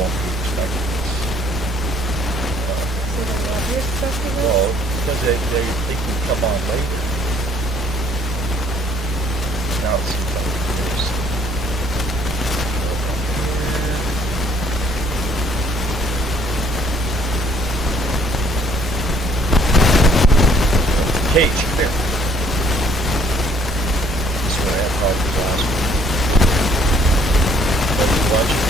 won't be expecting this. So they're not be expecting this? Well, because they think we come on later. Now it seems like it is. Cage, come here. This is what I had problems last week. What you watching?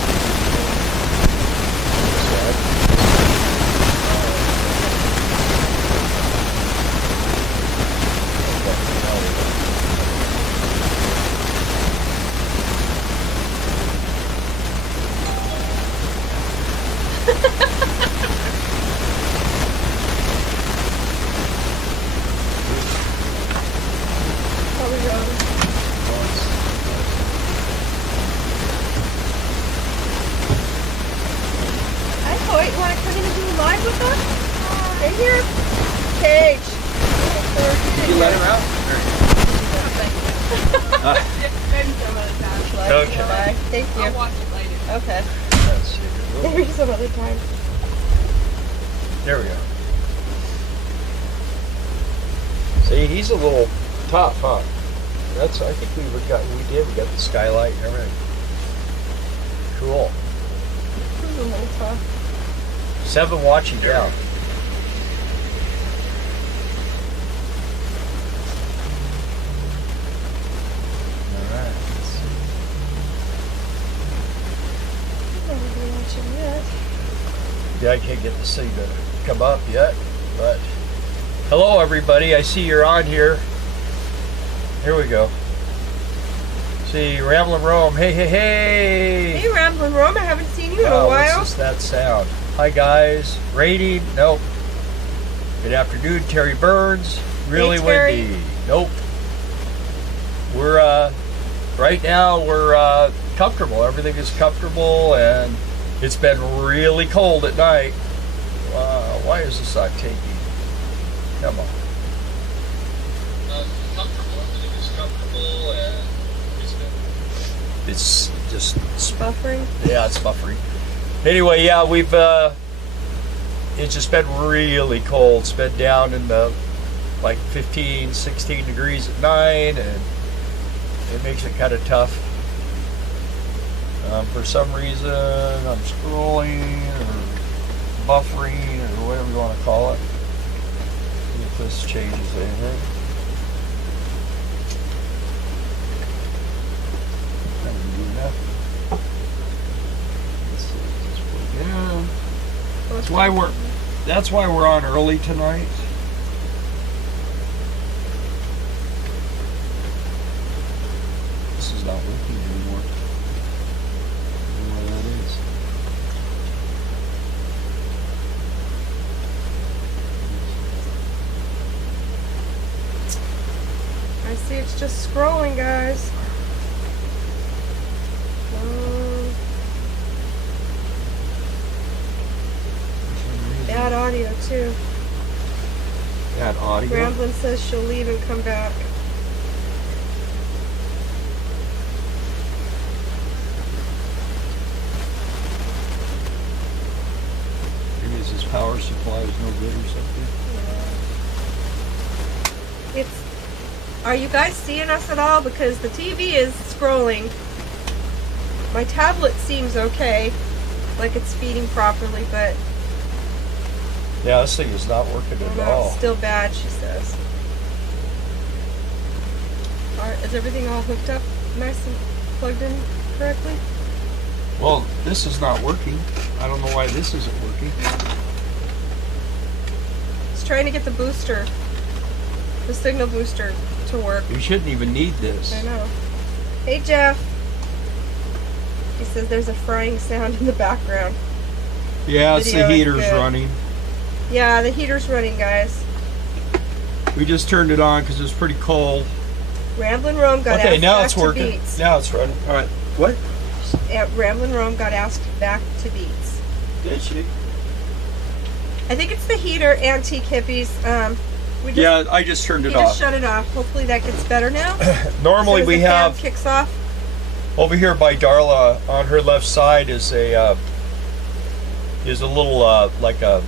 Okay. Thank you. I'll watch it later. Okay. Let's see. Maybe some other time. There we go. See, he's a little tough, huh? That's. I think we got the skylight and everything. Cool. He's a little tough. 7 watching down. Yeah, I can't get this thing to come up yet, but hello everybody, I see you're on here. Here we go. See, Ramblin' Rome, hey, hey, hey! Hey Ramblin' Rome, I haven't seen you in a while. What's that sound? Hi guys, raining, nope. Good afternoon, Terry Burns, really hey, Terry. windy, nope. We're, right now we're comfortable, everything is comfortable, and it's been really cold at night. Why is this not taking? Come on. Comfortable. Everything is comfortable, and it's just buffering. Yeah, it's buffering. Anyway, yeah, we've. It's just been really cold. It's been down in the like 15, 16 degrees at night, and it makes it kind of tough. For some reason, I'm scrolling or buffering or whatever you want to call it. See if this changes anything. That didn't do nothing. Let's see, just put it down. That's why we're on early tonight. This is not working anymore. I see it's just scrolling, guys. Bad audio, too. Bad audio? Ramblin' says she'll leave and come back. Maybe his power supply is no good or something? Yeah. Are you guys seeing us at all? Because the TV is scrolling. My tablet seems okay, like it's feeding properly, but yeah, this thing is not working at all. It's still bad, she says. Is everything all hooked up nice and plugged in correctly? Well, this is not working. I don't know why this isn't working. It's trying to get the booster, the signal booster, to work. You shouldn't even need this. I know. Hey, Jeff. He says there's a frying sound in the background. Yeah, it's the heater's running. Yeah, the heater's running, guys. We just turned it on because it was pretty cold. Ramblin' Rome got asked now back it's to working. Beats. Now it's running. All right. What? Ramblin' Rome got asked back to Beats. Did she? I think it's the heater, antique hippies. Yeah, I just turned it off. You just shut it off. Hopefully that gets better now. Normally we have kicks off. over here by Darla on her left side is a is a little like a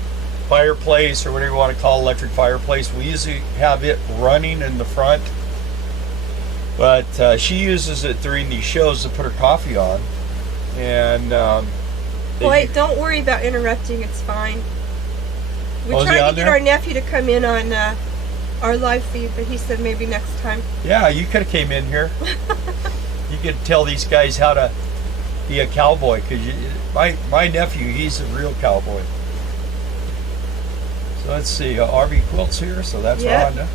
fireplace or whatever you want to call electric fireplace. We usually have it running in the front, but she uses it during these shows to put her coffee on. And wait, don't worry about interrupting. It's fine. We Oh, is he tried on to get there? our nephew to come in on our live feed, but he said maybe next time. Yeah, you could have came in here. You could tell these guys how to be a cowboy, because my nephew, he's a real cowboy. So let's see, RV Quilt's here, so that's Yep. Rhonda.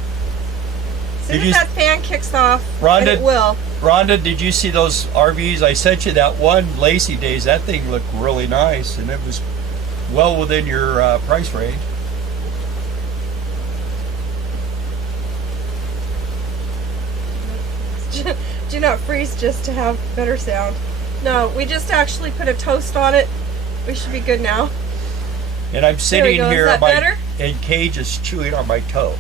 As soon as that fan kicks off, Rhonda- and it will. Rhonda, did you see those RVs? I sent you that one, Lacey Days. That thing looked really nice, and it was well within your price range. Do not freeze just to have better sound. No, we just actually put a toast on it. We should be good now. And I'm sitting go. Is here, that better? and Cage is chewing on my toe.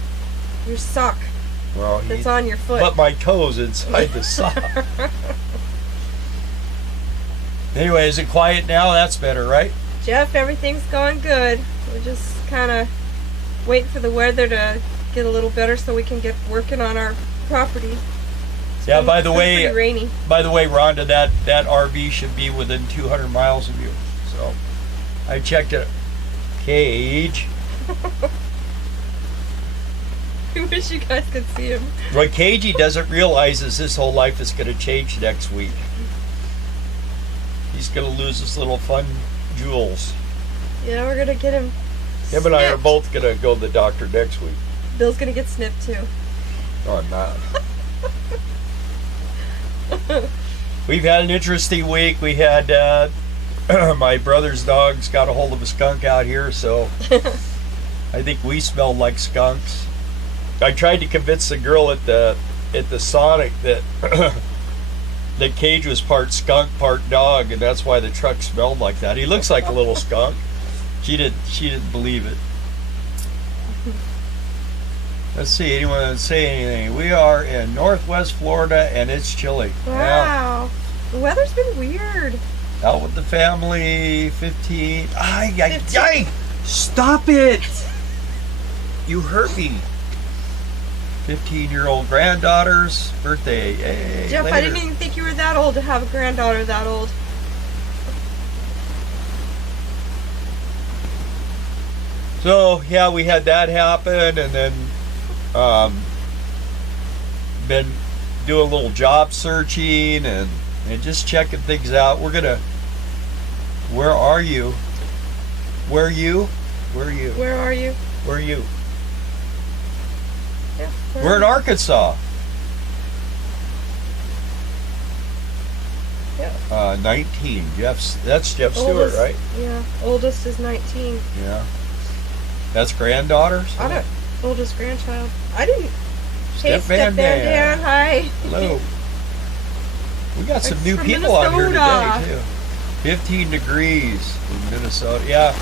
Your sock Well, that's on your foot. But my toes inside the sock. Anyway, is it quiet now? That's better, right? Jeff, everything's going good. We're just kind of waiting for the weather to get a little better so we can get working on our property. Yeah. By the way, pretty rainy. Rhonda, that RV should be within 200 miles of you. So I checked it. Cage. I wish you guys could see him. What Cagey doesn't realize is his whole life is going to change next week. He's going to lose his little fun jewels. Yeah, we're gonna get him. Him and I are snipped. both going to go to the doctor next week. Bill's gonna get snipped too. No, I'm not. We've had an interesting week. We had my brother's dogs got a hold of a skunk out here, so I think we smelled like skunks. I tried to convince the girl at the Sonic that that Cage was part skunk, part dog, and that's why the truck smelled like that. He looks like a little skunk. She didn't believe it. Let's see, anyone say anything? We are in Northwest Florida and it's chilly. Wow. The weather's been weird. Out with the family, 15. Ay, stop it! You hurt me. 15-year-old granddaughter's birthday. Hey, Jeff, later. I didn't even think you were that old to have a granddaughter that old. So, yeah, we had that happen, and then been doing a little job searching and just checking things out. We're gonna. Where are you? Where are you? Where are you? Where are you? Where are you? Yeah, We're in Arkansas. Yeah. 19. That's Jeff Stewart, Oldest, right? Yeah. Oldest is 19. Yeah. That's granddaughter. So. I don't. Oldest grandchild. I didn't. Hey, Step Step Van Van Dam. Dan. Hi. Hello. We got some It's new from people out here Minnesota. today too. 15 degrees in Minnesota. Yeah.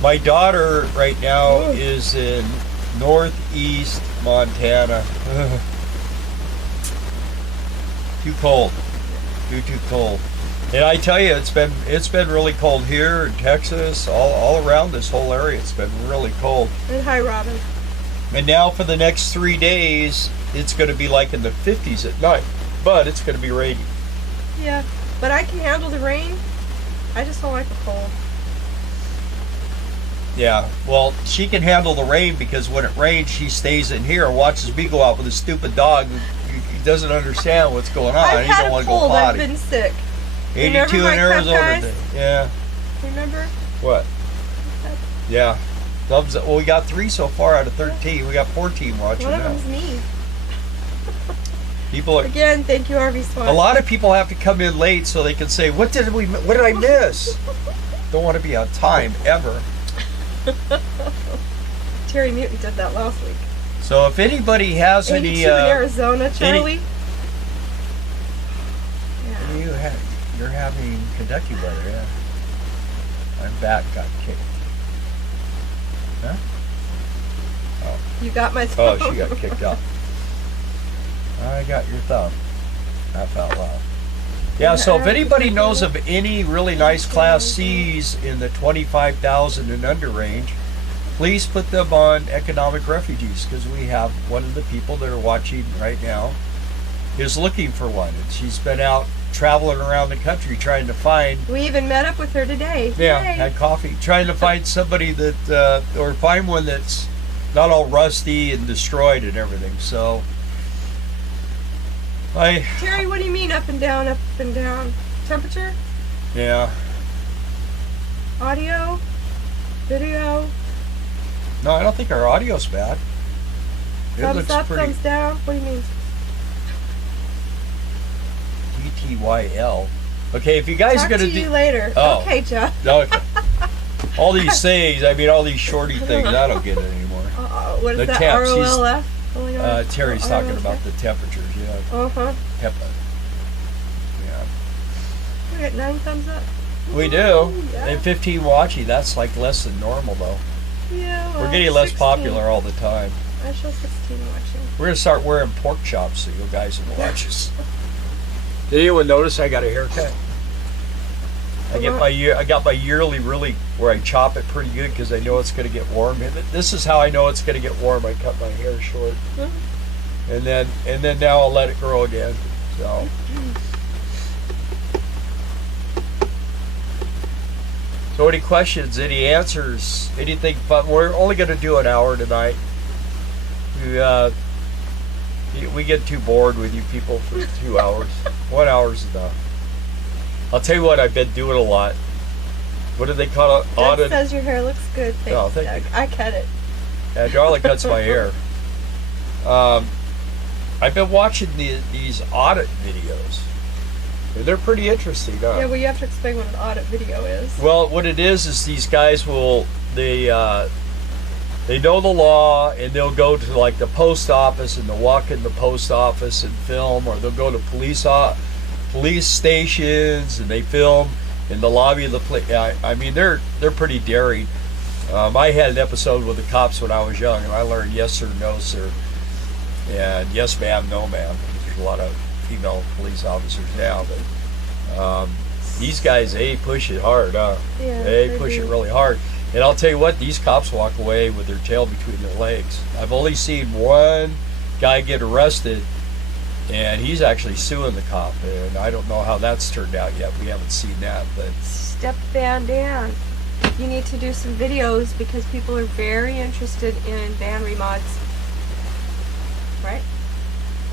My daughter right now is in northeast Montana. Too cold. Too cold. And I tell you, it's been really cold here in Texas, all around this whole area. It's been really cold. And hi, Robin. And now for the next 3 days, it's going to be like in the 50s at night, but it's going to be rainy. Yeah, but I can handle the rain. I just don't like the cold. Yeah, well, she can handle the rain because when it rains, she stays in here and watches me go out with a stupid dog who doesn't understand what's going on. I've He had don't a want to go cold. I've potty. been sick. 82 in Remember my Arizona. guys? Today. Yeah. Remember? What? Yeah. Thumbs up. Well, we got 3 so far out of 13. We got 14 watching One of now. them's me. People are. Again, thank you, RV Swat. A lot of people have to come in late so they can say, "What did I miss?" Don't want to be on time ever. Terry Mutant did that last week. So if anybody has 82 any, in Arizona, Charlie. Yeah. You're having Kentucky weather, yeah. My back got kicked. Huh? Oh. You got my Oh, thumb. she got kicked out. I got your thumb. That felt loud. Yeah, so if anybody knows of any really nice Class C's in the 25,000 and under range, please put them on economic refugees, because we have one of the people that are watching right now is looking for one, and she's been out traveling around the country trying to find. We even met up with her today. Yeah, Yay. had coffee, trying to find somebody that, or find one that's not all rusty and destroyed and everything. So, Terry, what do you mean up and down, up and down? Temperature? Yeah. Audio? Video? No, I don't think our audio's bad. It Thumbs looks up, pretty. thumbs down? What do you mean? TTYL. Okay, if you guys Talk are gonna to you later. Oh. Okay, Jeff. Okay. All these things, I mean, all these shorty things, I don't get it anymore. What is The that? temps, ROLF? Terry's talking about the temperatures, yeah. Uh-huh. Yeah. We got 9 thumbs up. We do. Yeah. And 15 watching, that's like less than normal though. Yeah, well, We're getting less 16. popular all the time. I show 16 watching. We're gonna start wearing pork chops so you guys will watch us. Did anyone notice I got a haircut? I got my yearly really where I chop it pretty good because I know it's gonna get warm. And this is how I know it's gonna get warm. I cut my hair short, and then now I'll let it grow again. So. So any questions, any answers, anything fun? We're only going to do an hour tonight. We get too bored with you people for 2 hours. 1 hour is enough. I'll tell you what, I've been doing a lot. What do they call it? Doug says your hair looks good. Thanks, oh, thank Doug. you. I cut it. Yeah, Darla cuts my hair. I've been watching these audit videos. They're pretty interesting, huh? Yeah, well, you have to explain what an audit video is. Well, what it is these guys will they know the law, and they'll go to like the post office, and they'll walk in the post office and film, or they'll go to police stations and they film in the lobby of the police. I mean, they're pretty daring. I had an episode with the cops when I was young, and I learned yes sir, no sir, and yes ma'am, no ma'am. There's a lot of female police officers now, but these guys, they push it hard, huh? Yeah, they push it really hard. And I'll tell you what, these cops walk away with their tail between their legs. I've only seen one guy get arrested, and he's actually suing the cop, and I don't know how that's turned out yet. We haven't seen that, but Step van Dan. You need to do some videos because people are very interested in van remods. Right?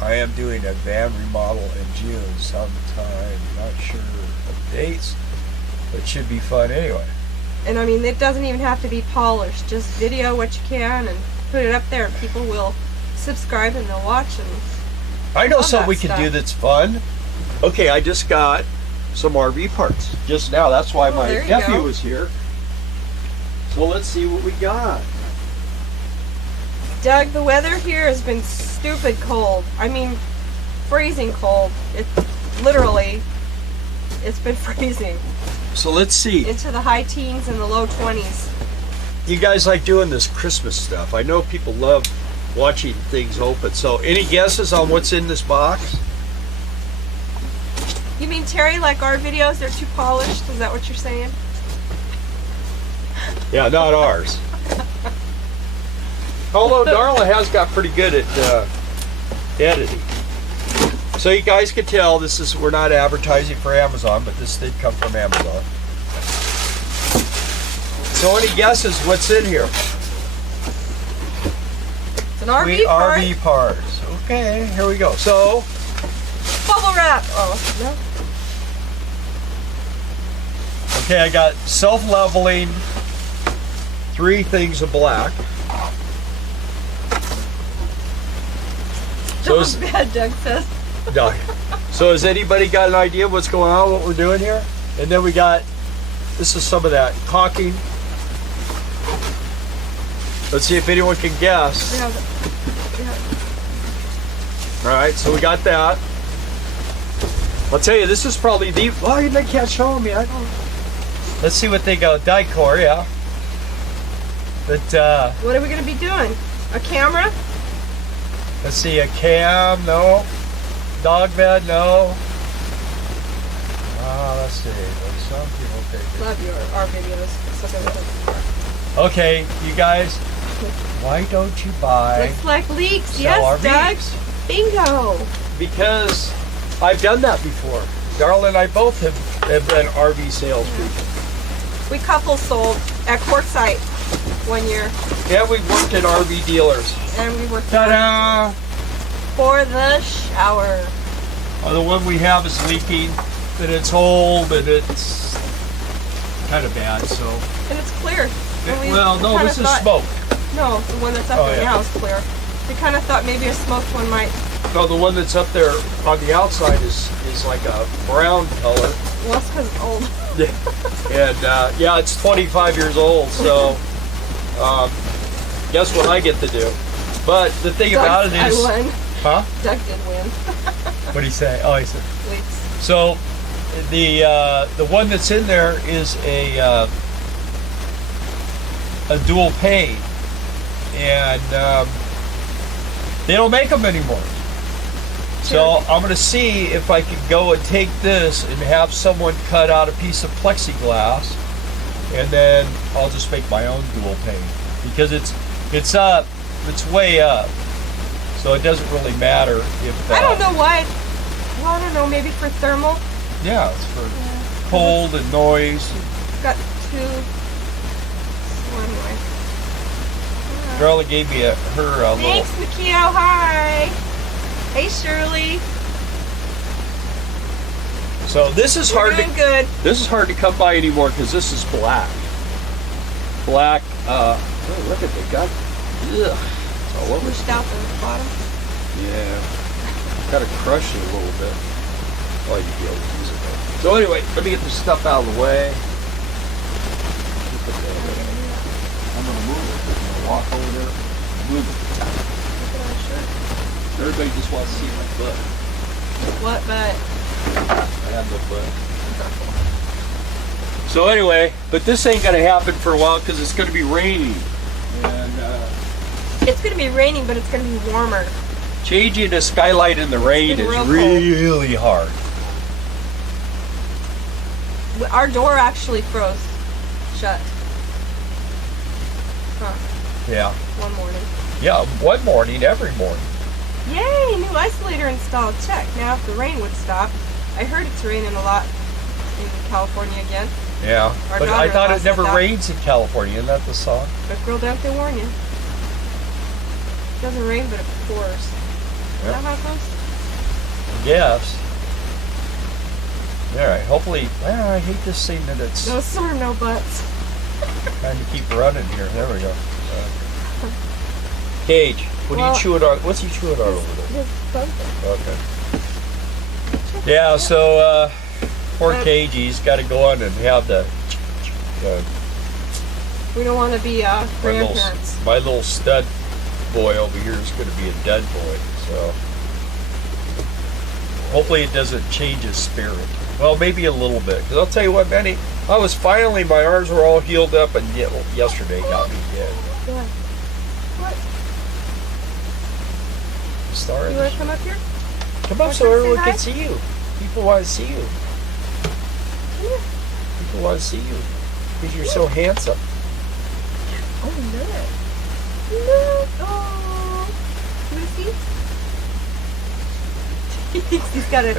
I am doing a van remodel in June sometime. Not sure of dates, but it should be fun anyway. And I mean, it doesn't even have to be polished. Just video what you can and put it up there, and people will subscribe and they'll watch. And I know love something that we can stuff. do that's fun. Okay, I just got some RV parts just now. That's why my there you nephew go. was here. So let's see what we got. Doug, the weather here has been stupid cold. I mean, freezing cold. It literally, it's been freezing. So let's see. Into the high teens and the low 20s. You guys like doing this Christmas stuff. I know people love watching things open. So any guesses on what's in this box? You mean, Terry, like our videos, they're too polished? Is that what you're saying? Yeah, not ours. Although Darla has got pretty good at editing. So you guys can tell we're not advertising for Amazon, but this did come from Amazon. So any guesses what's in here? It's an RV part. RV parts. Okay, here we go. So Bubble wrap. Oh, no. okay, I got self-leveling 3 things of black. Don't bad, Doug says. Doug. So has anybody got an idea what's going on, what we're doing here? And then we got, this is some of that caulking. Let's see if anyone can guess. Yeah. All right, so we got that. I'll tell you, this is probably the, oh, they can't show them yet. Let's see what they go. Dicor, yeah. But, What are we going to be doing? A camera? let's see, a cam, no. Dog bed, no. Let's see. There's some people take Love our videos. So good. Okay, you guys, why don't you buy Looks like leaks. sell Yes, Doug. RVs? Bingo. Because I've done that before. Darla and I both have been RV salespeople. We couple sold at Quartzsite 1 year. Yeah, we worked at RV dealers. And we worked Ta-da! for the shower. The one we have is leaking, and it's old, and it's kind of bad, so. And it's clear. And Well, no, this is smoke. No, the one that's up there now is clear. We kind of thought maybe a smoked one might. No, the one that's up there on the outside is like a brown color. Well, that's because it's old. And yeah, it's 25 years old, so guess what I get to do? But the thing about it is, I won. huh? Doug did win. What did he say? Oh, he said. Leaks. So the one that's in there is a dual pane, and they don't make them anymore. So I'm going to see if I can go and take this and have someone cut out a piece of plexiglass, and then I'll just make my own dual pane, because it's up, it's way up, so it doesn't really matter if. I don't know why. Well, I don't know. Maybe for thermal. Yeah, it's for cold and noise. Got two. So anyway. Girl gave me her little. Thanks, Makio. Hi. Hey, Shirley. So this is hard to. Good. This is hard to come by anymore because this is black. Black. Oh, look at the gut. Ugh. It's all over. Pushed out the bottom. Yeah. Got to crush it a little bit. Oh, you'd be able to use it though. So anyway, let me get this stuff out of the way. I'm gonna move it. I'm gonna walk over there. Move it. Everybody just wants to see my butt. What butt? I have no butt. So anyway, but this ain't gonna happen for a while because it's gonna be raining. And it's gonna be raining, but it's gonna be warmer. Changing a skylight in the rain is really hard. Our door actually froze shut. Huh. Yeah. One morning. Yeah, one morning, every morning. Yay, new isolator installed. Check. Now if the rain would stop. I heard it's raining a lot in California again. Yeah, but I thought it never rains in California. Isn't that the song? But girl, don't they warn you? It doesn't rain, but it pours. Is that how it goes? Yes. All right, hopefully, well, I hate this thing that it's... No sir, no buts. Trying to keep running here. There we go. Cage, what are you chewing on? What's he chewing on over there? Okay. Yeah, so poor Cagey's got to go on and have the... we don't want to be grandparents. My little stud boy over here is going to be a dud boy, so... Hopefully it doesn't change his spirit. Well, maybe a little bit. Because I'll tell you what, Benny, I was finally, my arms were all healed up, and yesterday got me dead. Yeah. What? Sorry. You want to come up here? Come up so everyone can see you. People want to see you. Come here. People want to see you. Because you're so handsome. Oh, look. Look. Oh. You want to see? He thinks he's got a...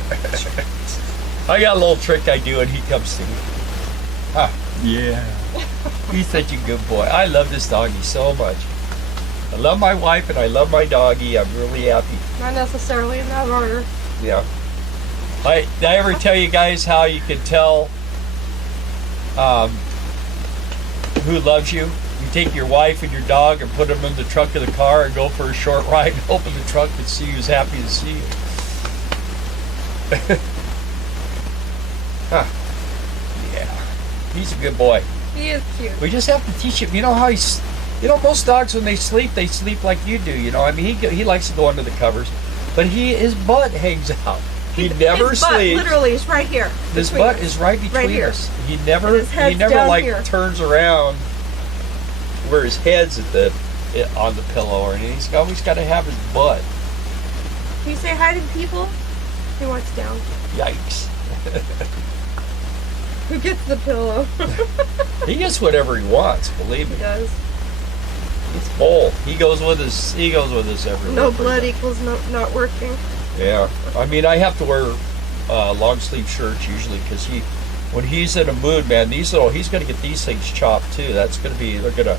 I got a little trick I do and he comes to me. Ah, yeah. He's such a good boy. I love this doggy so much. I love my wife and I love my doggy. I'm really happy. Not necessarily in that order. Yeah. Did I ever tell you guys how you can tell who loves you? You take your wife and your dog and put them in the trunk of the car and go for a short ride and open the trunk and see who's happy to see you. Huh. Yeah. He's a good boy. He is cute. We just have to teach him. You know how he's... You know, most dogs, when they sleep like you do, you know. I mean, he likes to go under the covers, but his butt hangs out. He never his sleeps. Butt literally is right here. His butt is right between us. He never like here. turns around where his head's on the pillow or anything. He's always got to have his butt. Can you say hi to people? He wants down. Yikes. Who gets the pillow? He gets whatever he wants, believe me. He does. He's full. He goes with us everywhere. No blood equals not working. Yeah. I mean, I have to wear long sleeve shirts usually because when he's in a mood, man, he's going to get these things chopped too. They're going to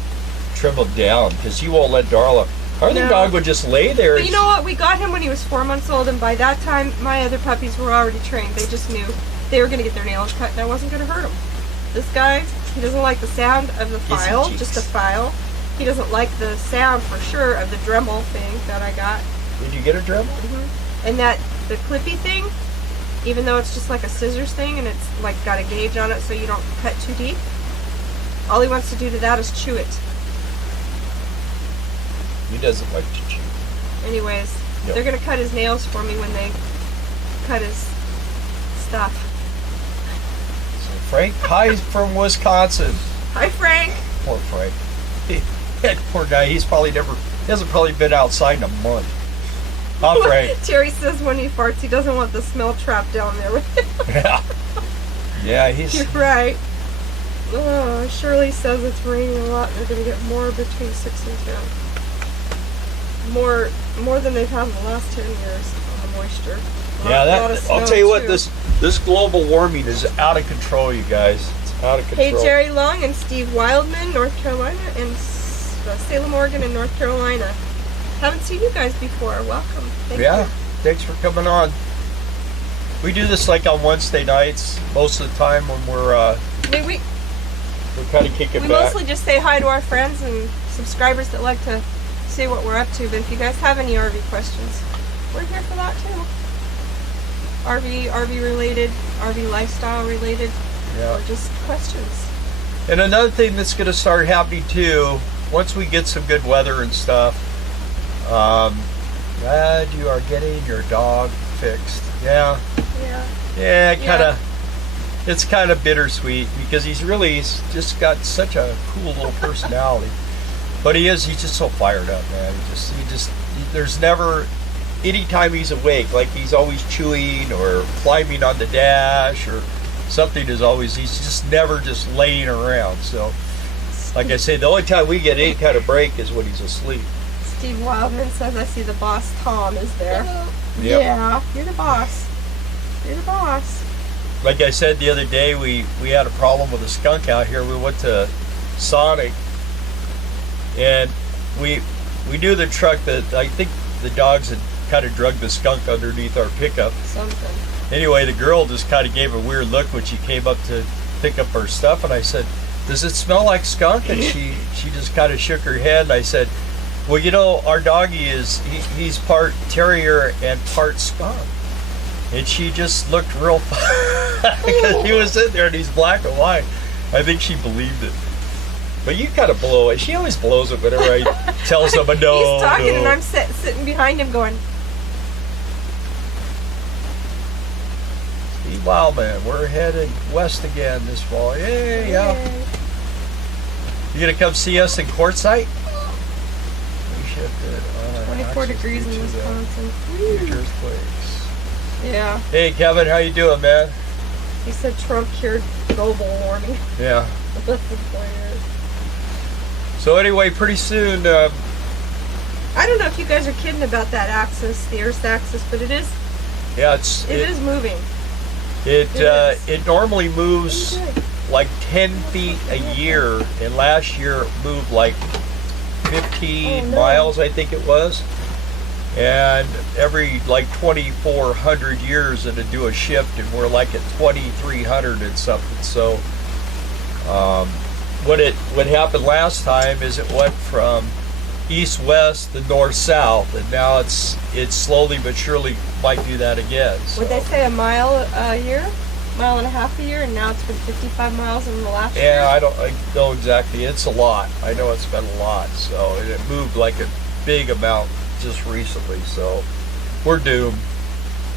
trim him down because he won't let Darla. Our other dog would just lay there. But you know what? We got him when he was 4 months old, and by that time, my other puppies were already trained. They just knew they were going to get their nails cut, and I wasn't going to hurt them. This guy, he doesn't like the sound of the file, just a file. He doesn't like the sound, for sure, of the Dremel thing that I got. Did you get a Dremel? Mm-hmm. And the clippy thing, even though it's just like a scissors thing, and it's like got a gauge on it so you don't cut too deep, all he wants to do to that is chew it. He doesn't like to chew. Anyways, they're going to cut his nails for me when they cut his stuff. So Frank, hi from Wisconsin. Hi, Frank. Poor Frank. That poor guy, he hasn't probably been outside in a month. Huh, Frank? Terry says when he farts, he doesn't want the smell trap down there with him. Yeah. Yeah, You're right. Oh, Shirley says it's raining a lot. They're going to get more between 6 and 10. More than they've had in the last 10 years on the moisture. I'll tell you what, this global warming is out of control, you guys. It's out of control. Hey, Jerry Long and Steve Wildman, North Carolina, and Salem, Oregon, and North Carolina. Haven't seen you guys before. Welcome. Thank you. Thanks for coming on. We do this like on Wednesday nights most of the time when we're kind of kicking back. We mostly just say hi to our friends and subscribers that like to see what we're up to, but if you guys have any RV questions, we're here for that too. RV related, RV lifestyle related, or just questions. And another thing that's going to start happening too, once we get some good weather and stuff, glad you are getting your dog fixed. It's kind of bittersweet because he's just got such a cool little personality. But he's just so fired up, man. There's never, anytime he's awake, like he's always chewing or climbing on the dash or something he's just never just laying around. So, like I say, the only time we get any kind of break is when he's asleep. Steve Wildman says, I see the boss Tom is there. Yep. Yeah, you're the boss. You're the boss. Like I said the other day, we had a problem with a skunk out here. We went to Sonic. And we knew the truck that I think the dogs had kind of drugged the skunk underneath our pickup. Something. Anyway, the girl just kind of gave a weird look when she came up to pick up our stuff, and I said, "Does it smell like skunk?" And she just kind of shook her head. And I said, "Well, you know, our doggy he's part terrier and part skunk." And she just looked real funny because he was sitting there and he's black and white. I think she believed it. But you kind of blow it. She always blows it whenever I tell someone no. He's talking and I'm sitting behind him going, Steve Wildman, we're headed west again this fall. Yay, You gonna come see us in Quartzsite? We shifted 24 degrees in Wisconsin. Huge earthquakes. Yeah. Hey Kevin, how you doing, man? He said Trump cured global warming. Yeah. That's the point. So anyway, pretty soon. I don't know if you guys are kidding about that axis, the Earth's axis, but it is. Yeah, it is moving. It normally moves like 10 feet a year, and last year it moved like 15 miles, I think it was. And every like 2,400 years it'd do a shift, and we're like at 2,300 and something. So. What happened last time is it went from east-west to north-south, and now it's slowly but surely might do that again. So. Would they say a mile a year? Mile and a half a year, and now it's been 55 miles in the last year? Yeah, I know exactly. It's a lot. I know it's been a lot. So and it moved like a big amount just recently. So we're doomed.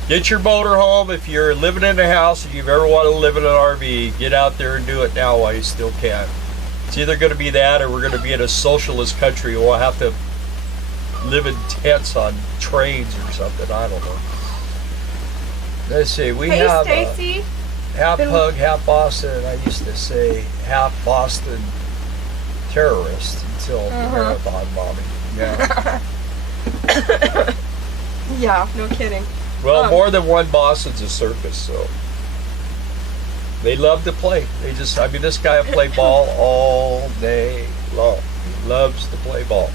Get your motor home. If you're living in a house and you've ever wanted to live in an RV, get out there and do it now while you still can. It's either going to be that or we're going to be in a socialist country. We'll have to live in tents on trains or something. I don't know. Let's see. We have. Hey, Stacy. half pug, half Boston. I used to say half Boston terrorist until the marathon bombing. Yeah. Yeah, no kidding. Well, more than one Boston's a circus, so they love to play. They just, I mean, this guy will play ball all day long. He loves to play ball.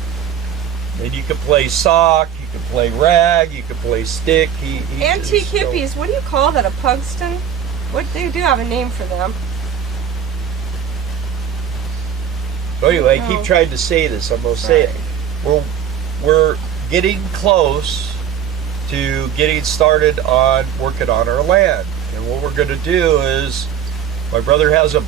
And you can play sock, you can play rag, you can play stick. Antique hippies, what do you call that? A pugston? What, they do have a name for them. Well, anyway, I keep trying to say this. I'm going to say it. We're getting close to getting started on working on our land. And what we're going to do is, my brother has a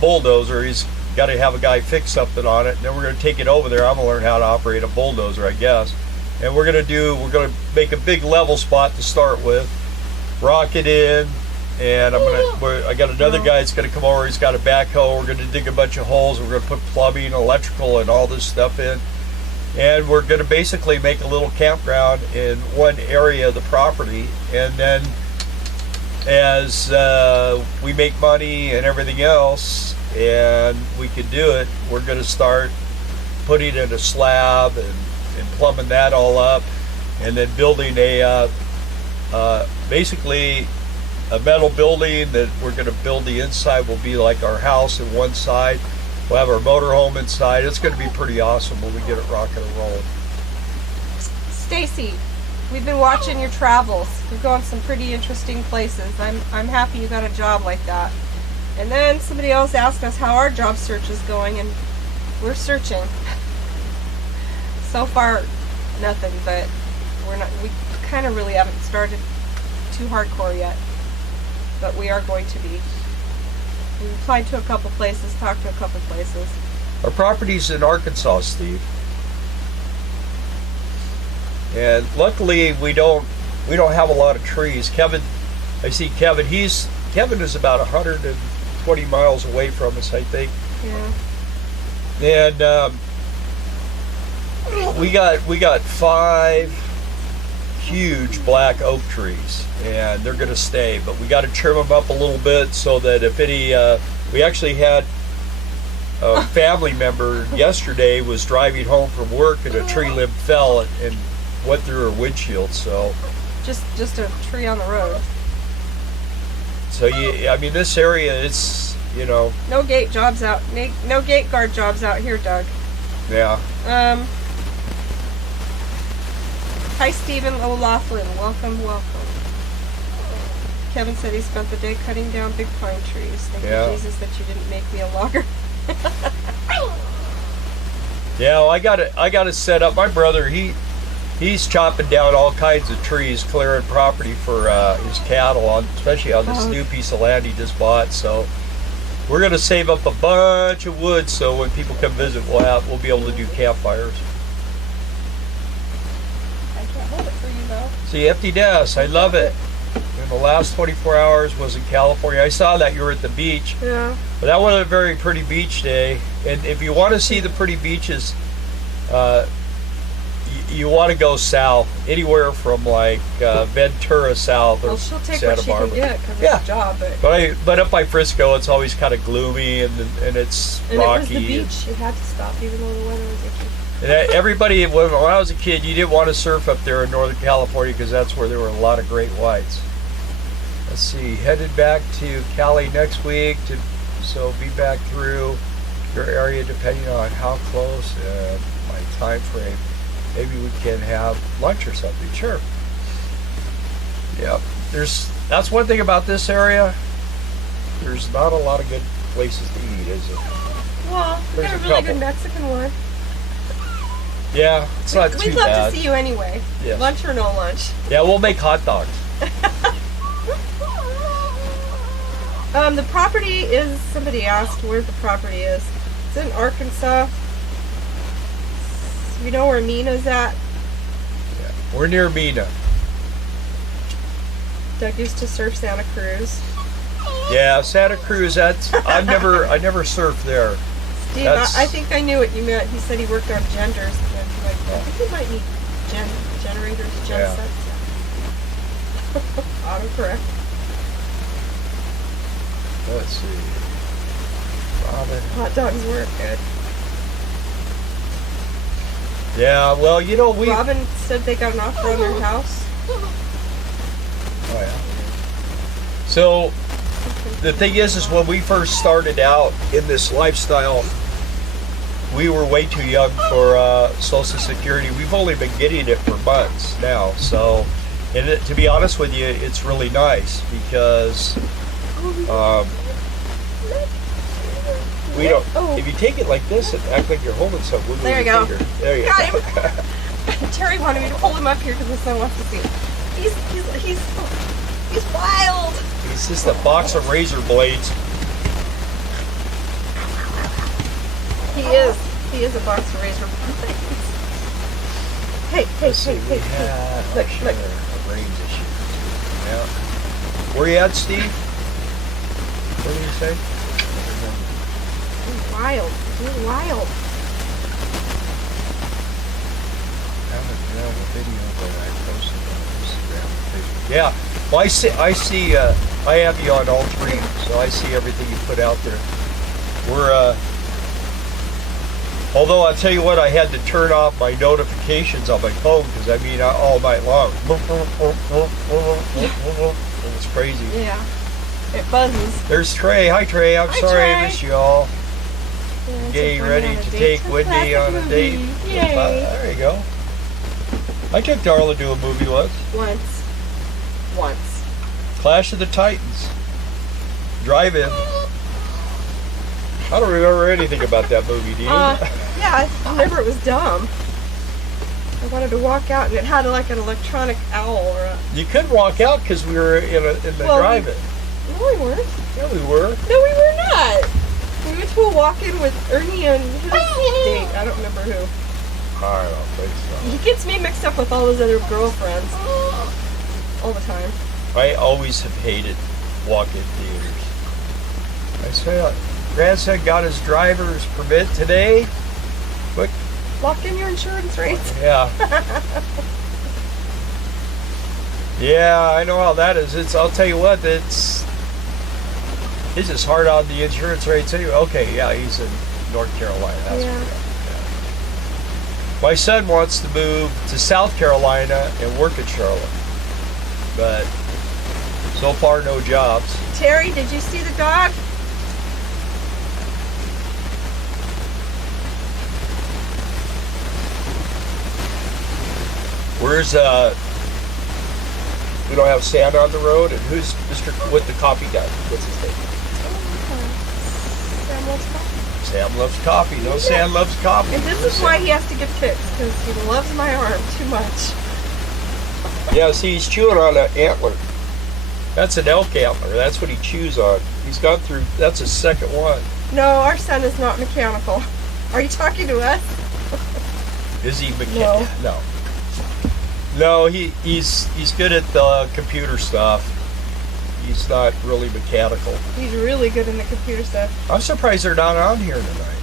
bulldozer. He's got to have a guy fix something on it, and then we're going to take it over there. I'm going to learn how to operate a bulldozer, I guess. And we're going to make a big level spot to start with, rock it in, and I got another guy that's going to come over. He's got a backhoe. We're going to dig a bunch of holes. And we're going to put plumbing, electrical, and all this stuff in. And we're going to basically make a little campground in one area of the property. And then as we make money and everything else, and we can do it, we're going to start putting in a slab and plumbing that all up, and then building a basically a metal building that we're going to build. The inside will be like our house in one side. We'll have our motorhome inside. It's going to be pretty awesome when we get it rocking and rolling. Stacy, we've been watching your travels. You're going some pretty interesting places. I'm happy you got a job like that. And then somebody else asked us how our job search is going, and we're searching. So far, nothing, but we kind of really haven't started too hardcore yet. But we are going to be. We applied to a couple places, talked to a couple places. Our property's in Arkansas, Steve. And luckily we don't have a lot of trees. Kevin, I see Kevin, Kevin is about 120 miles away from us, I think. Yeah. And we got 5 huge black oak trees, and they're going to stay, but we got to trim them up a little bit so that if any, we actually had a family member yesterday was driving home from work and a tree limb fell and went through her windshield. So just a tree on the road. So I mean, this area, it's, you know, no gate jobs out, no gate guard jobs out here, Doug. Yeah. Hi, Stephen O'Laughlin. Welcome. Kevin said he spent the day cutting down big pine trees. Thank you, Jesus, that you didn't make me a logger. Yeah, well, I got to set up. My brother, he's chopping down all kinds of trees, clearing property for his cattle, especially on this new piece of land he just bought. So we're going to save up a bunch of wood so when people come visit, we'll be able to do campfires. See, empty nest, I love it. And the last 24 hours was in California. I saw that you were at the beach. Yeah. But that was a very pretty beach day. And if you want to see the pretty beaches, you want to go south, anywhere from like Ventura south, or well, she'll take Santa what she Barbara. can get because it's a job. But up by Frisco, it's always kind of gloomy and it's rocky. And it was the beach. It had to stop even though the weather was icky. And everybody, when I was a kid, you didn't want to surf up there in Northern California because that's where there were a lot of great whites. Let's see, headed back to Cali next week, so be back through your area depending on how close and my time frame. Maybe we can have lunch or something. Sure. Yeah, that's one thing about this area. There's not a lot of good places to eat, is it? Well, we got a really good Mexican one. Yeah, it's not too bad. We'd love to see you anyway. Yes. Lunch or no lunch. Yeah, we'll make hot dogs. The property is, somebody asked where the property is. It's in Arkansas. You know where Mina's at? Yeah, we're near Mina. Doug used to surf Santa Cruz. Yeah, Santa Cruz, I never surfed there. Steve, I think I knew what you meant. He said he worked on genders. And like, I think we might need generators, gensets. Autocorrect. Let's see. Robin. Hot dogs weren't good. Yeah, well, you know, Robin said they got an offer on their house. Oh, yeah. So, the thing is when we first started out in this lifestyle, we were way too young for Social Security. We've only been getting it for months now. So, and to be honest with you, it's really nice because we don't. If you take it like this and act like you're holding something, there you go. There you Got go. him. Terry wanted me to hold him up here because the son wants to see him. He's wild. He's just a box of razor blades. He is a box of razor blades. Hey. Look. A range issue. Yeah. Where you at, Steve? What did you say? He's wild. He's wild. I have a video that I posted on Instagram and Facebook. Yeah. Well, I have you on all three, so I see everything you put out there. We're, although I'll tell you what, I had to turn off my notifications on my phone because I mean all night long. It's crazy. Yeah, it buzzes. There's Trey. Hi Trey. I'm sorry Trey. I missed you all. Yeah, Getting ready to take Whitney on a date. Yay. There you go. I took Darla to a movie Once. Clash of the Titans. Drive-in. I don't remember anything about that movie, do you? Yeah, I remember it was dumb. I wanted to walk out and it had like an electronic owl or a... You could walk out because we were in the drive-in. No, we weren't. Yeah, we were. No, we were not. We went to a walk-in with Ernie and his date. I don't remember who. I don't think so. He gets me mixed up with all his other girlfriends. All the time. I always have hated walk-in theaters. I say, grandson got his driver's permit today. Quick. Lock in your insurance rates. Yeah. Yeah, I know how that is. I'll tell you what, he's just hard on the insurance rates anyway. Okay, yeah, he's in North Carolina. That's Yeah. My son wants to move to South Carolina and work in Charlotte. But so far, no jobs. Terry, did you see the dog? Where's we don't have sand on the road, and who's Mr. with the coffee guy? What's his name? Sam loves coffee. Sam loves coffee. No, Sam loves coffee. And this is why he has to get fixed, because he loves my arm too much. Yeah, see, he's chewing on an antler. That's an elk antler. That's what he chews on. He's gone through, that's his second one. No, our son is not mechanical. Are you talking to us? Is he mechanical? No. No, he's good at the computer stuff. He's not really mechanical. He's really good in the computer stuff. I'm surprised they're not on here tonight.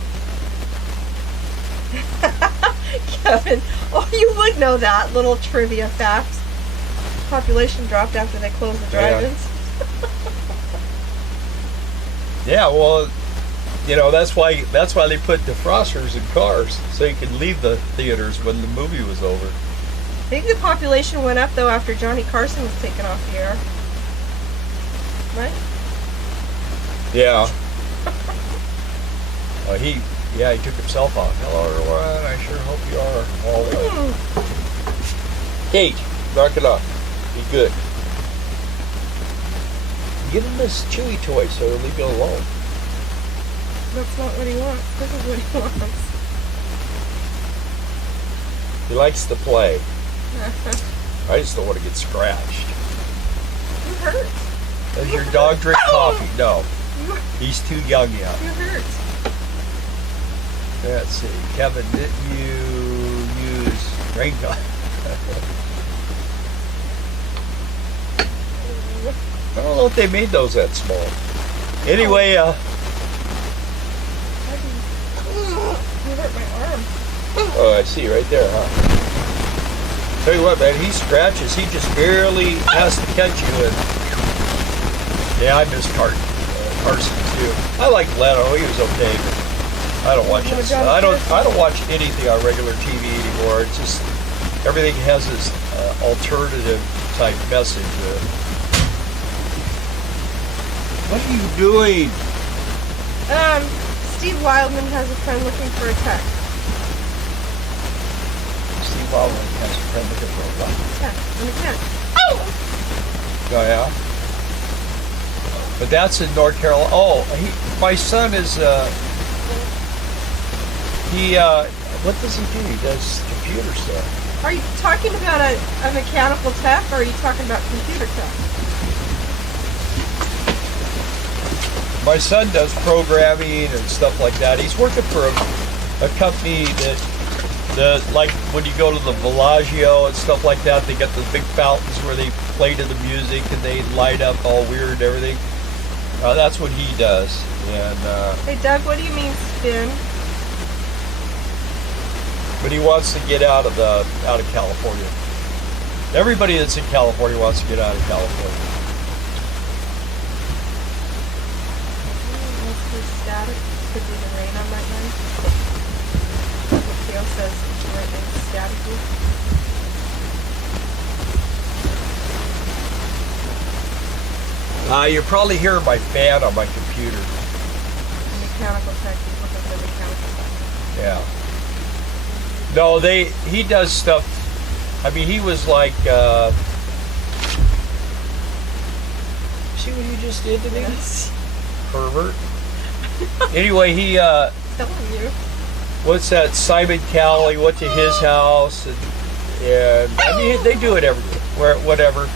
Kevin, oh, you would know that little trivia fact. Population dropped after they closed the drive-ins. Yeah, well, you know, that's why they put defrosters in cars, so you could leave the theaters when the movie was over. I think the population went up though after Johnny Carson was taken off the air. What? Yeah. He took himself off. Hello everyone, I sure hope you are all well. Kate, knock it off. Be good. Give him this Chewy toy so he'll leave you alone. That's not what he wants. This is what he wants. He likes to play. I just don't want to get scratched. You hurt. Does your dog drink coffee? No. He's too young yet. You hurt. Let's see. Kevin, did you use rain gun? I don't know if they made those that small. Anyway, You hurt my arm. oh, I see right there, huh? Tell you what, man, he scratches. He just barely has to catch you. And yeah, I missed Carton. Carson too. I like Leno. He was okay, but I don't watch it. I don't watch anything on regular TV anymore. It's just everything has this alternative type message. What are you doing? Steve Wildman has a friend looking for a tech. Steve Wildman has a friend looking for a what? Yeah, on the tent. Oh yeah. But that's in North Carolina. Oh, my son is. What does he do? He does computer stuff. Are you talking about a mechanical tech, or are you talking about computer tech? My son does programming and stuff like that. He's working for a company that like when you go to the Bellagio and stuff like that, they got the big fountains where they play to the music and they light up all weird and everything. That's what he does. And hey Doug, what do you mean spin? But he wants to get out of California. Everybody that's in California wants to get out of California. Static. Could be the rain on that night. Theo says it's right now staticky. You're probably hearing my fan on my computer. Mechanical tech. He's looking for mechanical tech. Yeah. No, he does stuff. I mean, he was like. See what you just did to me? Yes. Pervert. Anyway, he telling you. What's that? Simon Cowell went to his house, and I mean they do it everywhere, whatever.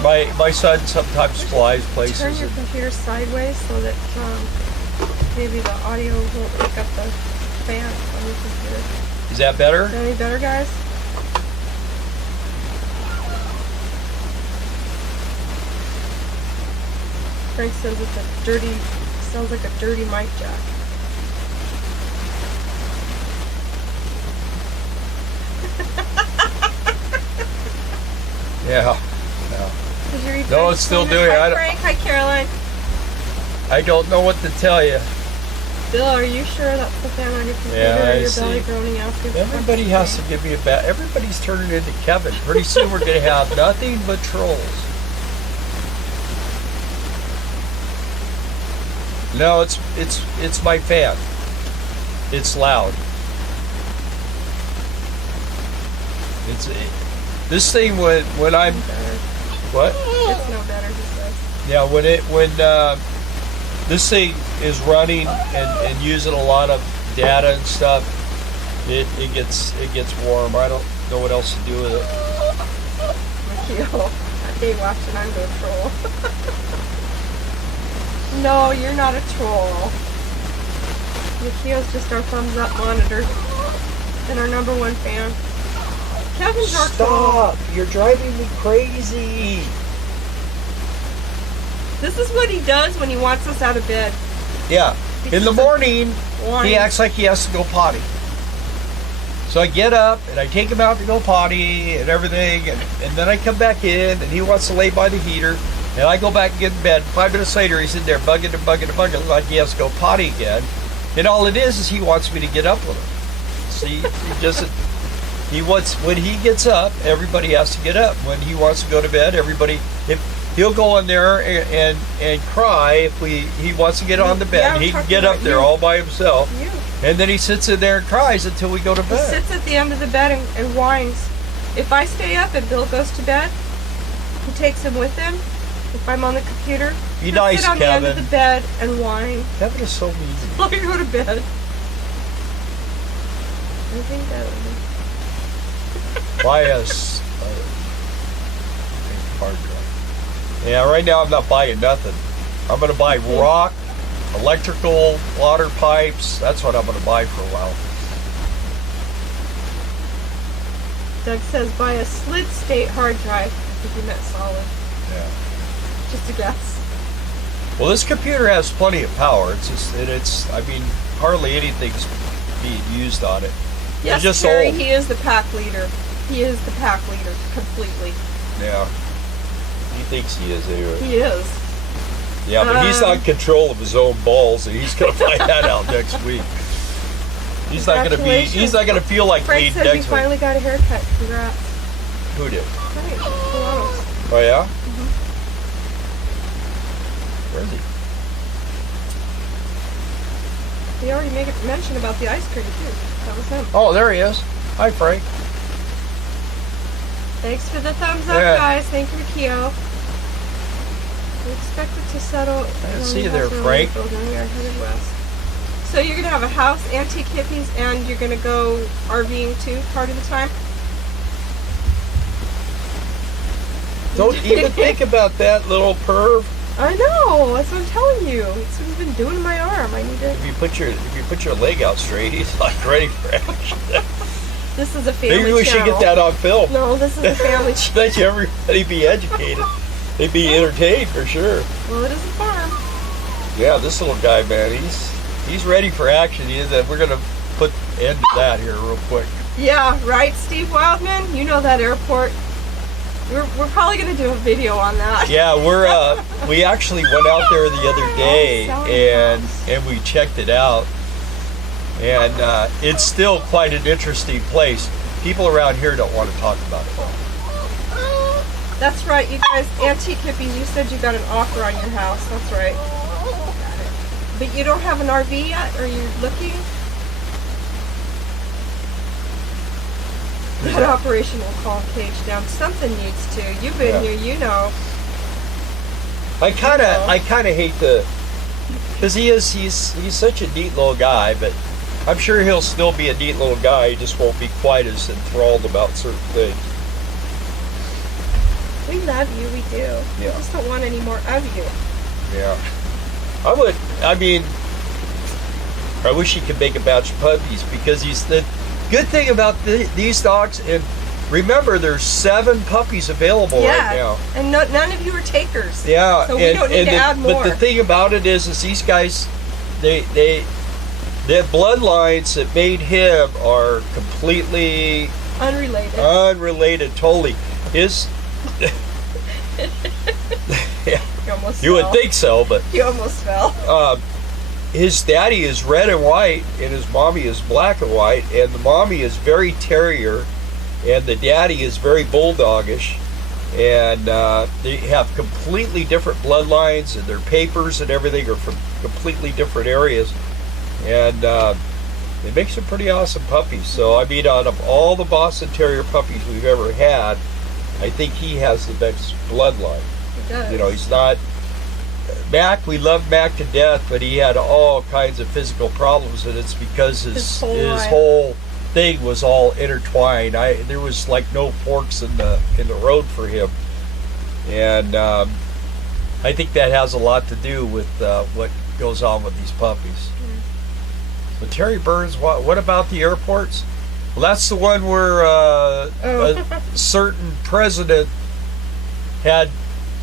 My son sometimes flies places. Turn your computer sideways so that maybe the audio won't pick up the fan on your computer. Is that better? Is that any better, guys? Frank says it's a dirty. Sounds like a dirty mic jack. Yeah. No, it's still doing it. Hi Frank, hi Caroline. I don't know what to tell you. Bill, are you sure that's the fan on your computer? Yeah, your belly groaning out? Everybody has to give me a bat. Everybody's turning into Kevin. Pretty soon we're going to have nothing but trolls. No, it's my fan. It's loud. This thing when I'm what? It's no better, he says. Yeah, when this thing is running and using a lot of data and stuff, it gets warm. I don't know what else to do with it. Mikhail, I hate watching. I'm no troll. No, you're not a troll. Mikhail's just our thumbs up monitor and our #1 fan. Kevin's our troll. Stop! You're driving me crazy. This is what he does when he wants us out of bed. Yeah. In the morning, he acts like he has to go potty. So I get up and I take him out to go potty and everything, and then I come back in and he wants to lay by the heater, and I go back and get in bed. 5 minutes later, he's in there bugging like he has to go potty again. And all it is he wants me to get up with him. See, he wants, when he gets up, everybody has to get up. When he wants to go to bed, he'll go in there and cry if he wants to get on the bed. He can get up there all by himself. And then he sits in there and cries until we go to bed. He sits at the end of the bed and whines. If I stay up and Bill goes to bed, he takes him with him. If I'm on the computer, be nice, sit on Kevin. the end of the bed and whine. Kevin is so mean. Let me go to bed. I think that buy us hard drive. Yeah, right now I'm not buying nothing. I'm going to buy rock, electrical, water pipes. That's what I'm going to buy for a while. Doug says buy a solid state hard drive. I think he meant solid. Yeah. Just a guess. Well, this computer has plenty of power. It's I mean, hardly anything's being used on it. Yes, it's just Terry, old. he is the pack leader. He is the pack leader completely. Yeah. He thinks he is anyway. He is. Yeah, but he's not in control of his own balls, and he's gonna find that out next week. He's not gonna be. He's not gonna feel like Frank lead said next you week. finally got a haircut. Congrats. Who did? Frank. Oh yeah. Mm-hmm. Where is he? He already made a mention about the ice cream too. That was him. Oh, there he is. Hi, Frank. Thanks for the thumbs up, guys. Thank you, Keo. We expect it to settle. I didn't see you there, Frank. We are headed west. So you're gonna have a house, antique hippies, and you're gonna go RVing too, part of the time. Don't even think about that, little perv. I know. That's what I'm telling you. That's what he's been doing to my arm. I need to. If you put your leg out straight, he's like ready for action. This is a family Maybe we should get that on film. No, this is a family channel. Let everybody be educated. They'd be entertained for sure. Well, it is a farm. Yeah, this little guy, man, he's ready for action. We're gonna put end to that here real quick. Yeah, right, Steve Wildman. You know that airport. We're probably gonna do a video on that. Yeah, we actually went out there the other day and we checked it out, and it's still quite an interesting place. People around here don't want to talk about it. That's right, you guys. Antique hippies, you said you got an offer on your house. That's right. But you don't have an RV yet, or you're looking? That operation will calm Cage down. Something needs to. You've been here, you know. I kind of hate because he's such a neat little guy, but I'm sure he'll still be a neat little guy. He just won't be quite as enthralled about certain things. We love you, we do. Yeah. We just don't want any more of you. Yeah. I wish he could make a batch of puppies, because he's the good thing about these dogs. And remember, there's 7 puppies available right now. And none of you are takers. Yeah. So we don't need to add more. But the thing about it is these guys, the bloodlines that made him are completely unrelated, totally. You would think so, but you almost fell. His daddy is red and white, and his mommy is black and white, and the mommy is very terrier, and the daddy is very bulldogish, and they have completely different bloodlines, and their papers and everything are from completely different areas, and it makes some pretty awesome puppies. So I mean, out of all the Boston Terrier puppies we've ever had, I think he has the best bloodline. He does. You know, he's not Mac. We love Mac to death, but he had all kinds of physical problems, and it's because his whole thing was all intertwined. There was like no forks in the road for him, and I think that has a lot to do with what goes on with these puppies. But Terry Burns, what about the airports? Well, that's the one where a certain president had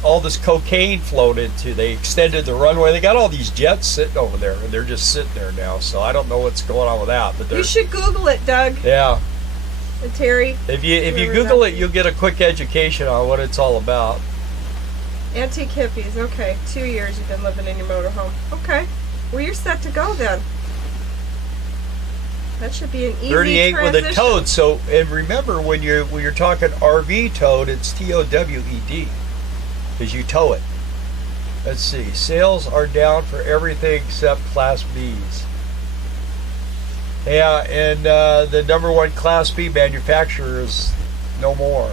all this cocaine flown into. They extended the runway. They got all these jets sitting over there, and they're just sitting there now. So I don't know what's going on with that. But you should Google it, Doug. Yeah. And Terry. If you Google it, you'll get a quick education on what it's all about. Antique hippies. Okay, 2 years you've been living in your motorhome. Okay, well you're set to go then. That should be an easy 38 transition. with a towed. So, and remember, when you're talking RV towed, it's TOWED, because you tow it. Let's see. Sales are down for everything except Class Bs. Yeah, and the #1 Class B manufacturer is no more.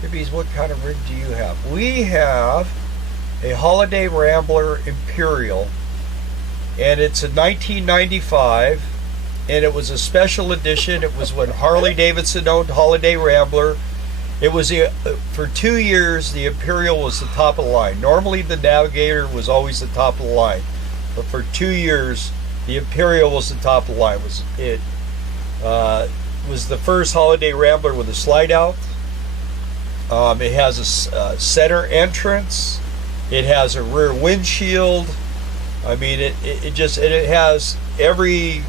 Hippies, what kind of rig do you have? We have a Holiday Rambler Imperial, and it's a 1995. And it was a special edition. It was when Harley Davidson owned Holiday Rambler. It was for 2 years the Imperial was the top of the line. Normally the Navigator was always the top of the line, but for 2 years the Imperial was the top of the line. It was the first Holiday Rambler with a slide out. It has a center entrance. It has a rear windshield. I mean, it has every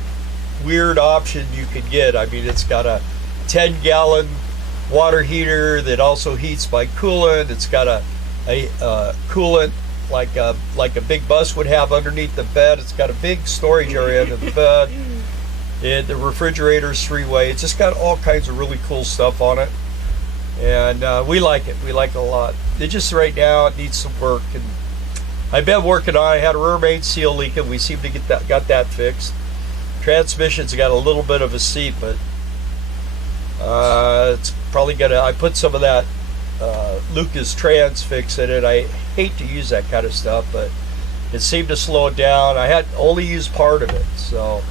weird option you could get. I mean, it's got a 10-gallon water heater that also heats by coolant. It's got a coolant like a big bus would have underneath the bed. It's got a big storage area under the bed. The refrigerator's 3-way. It's just got all kinds of really cool stuff on it, and we like it. We like it a lot. It just right now it needs some work, and I've been working on it. I had a rear main seal leaking. We seem to got that fixed. Transmission's got a little bit of a seat, but it's probably gonna. I put some of that Lucas Trans fix in it. I hate to use that kind of stuff, but it seemed to slow it down. I had only used part of it, so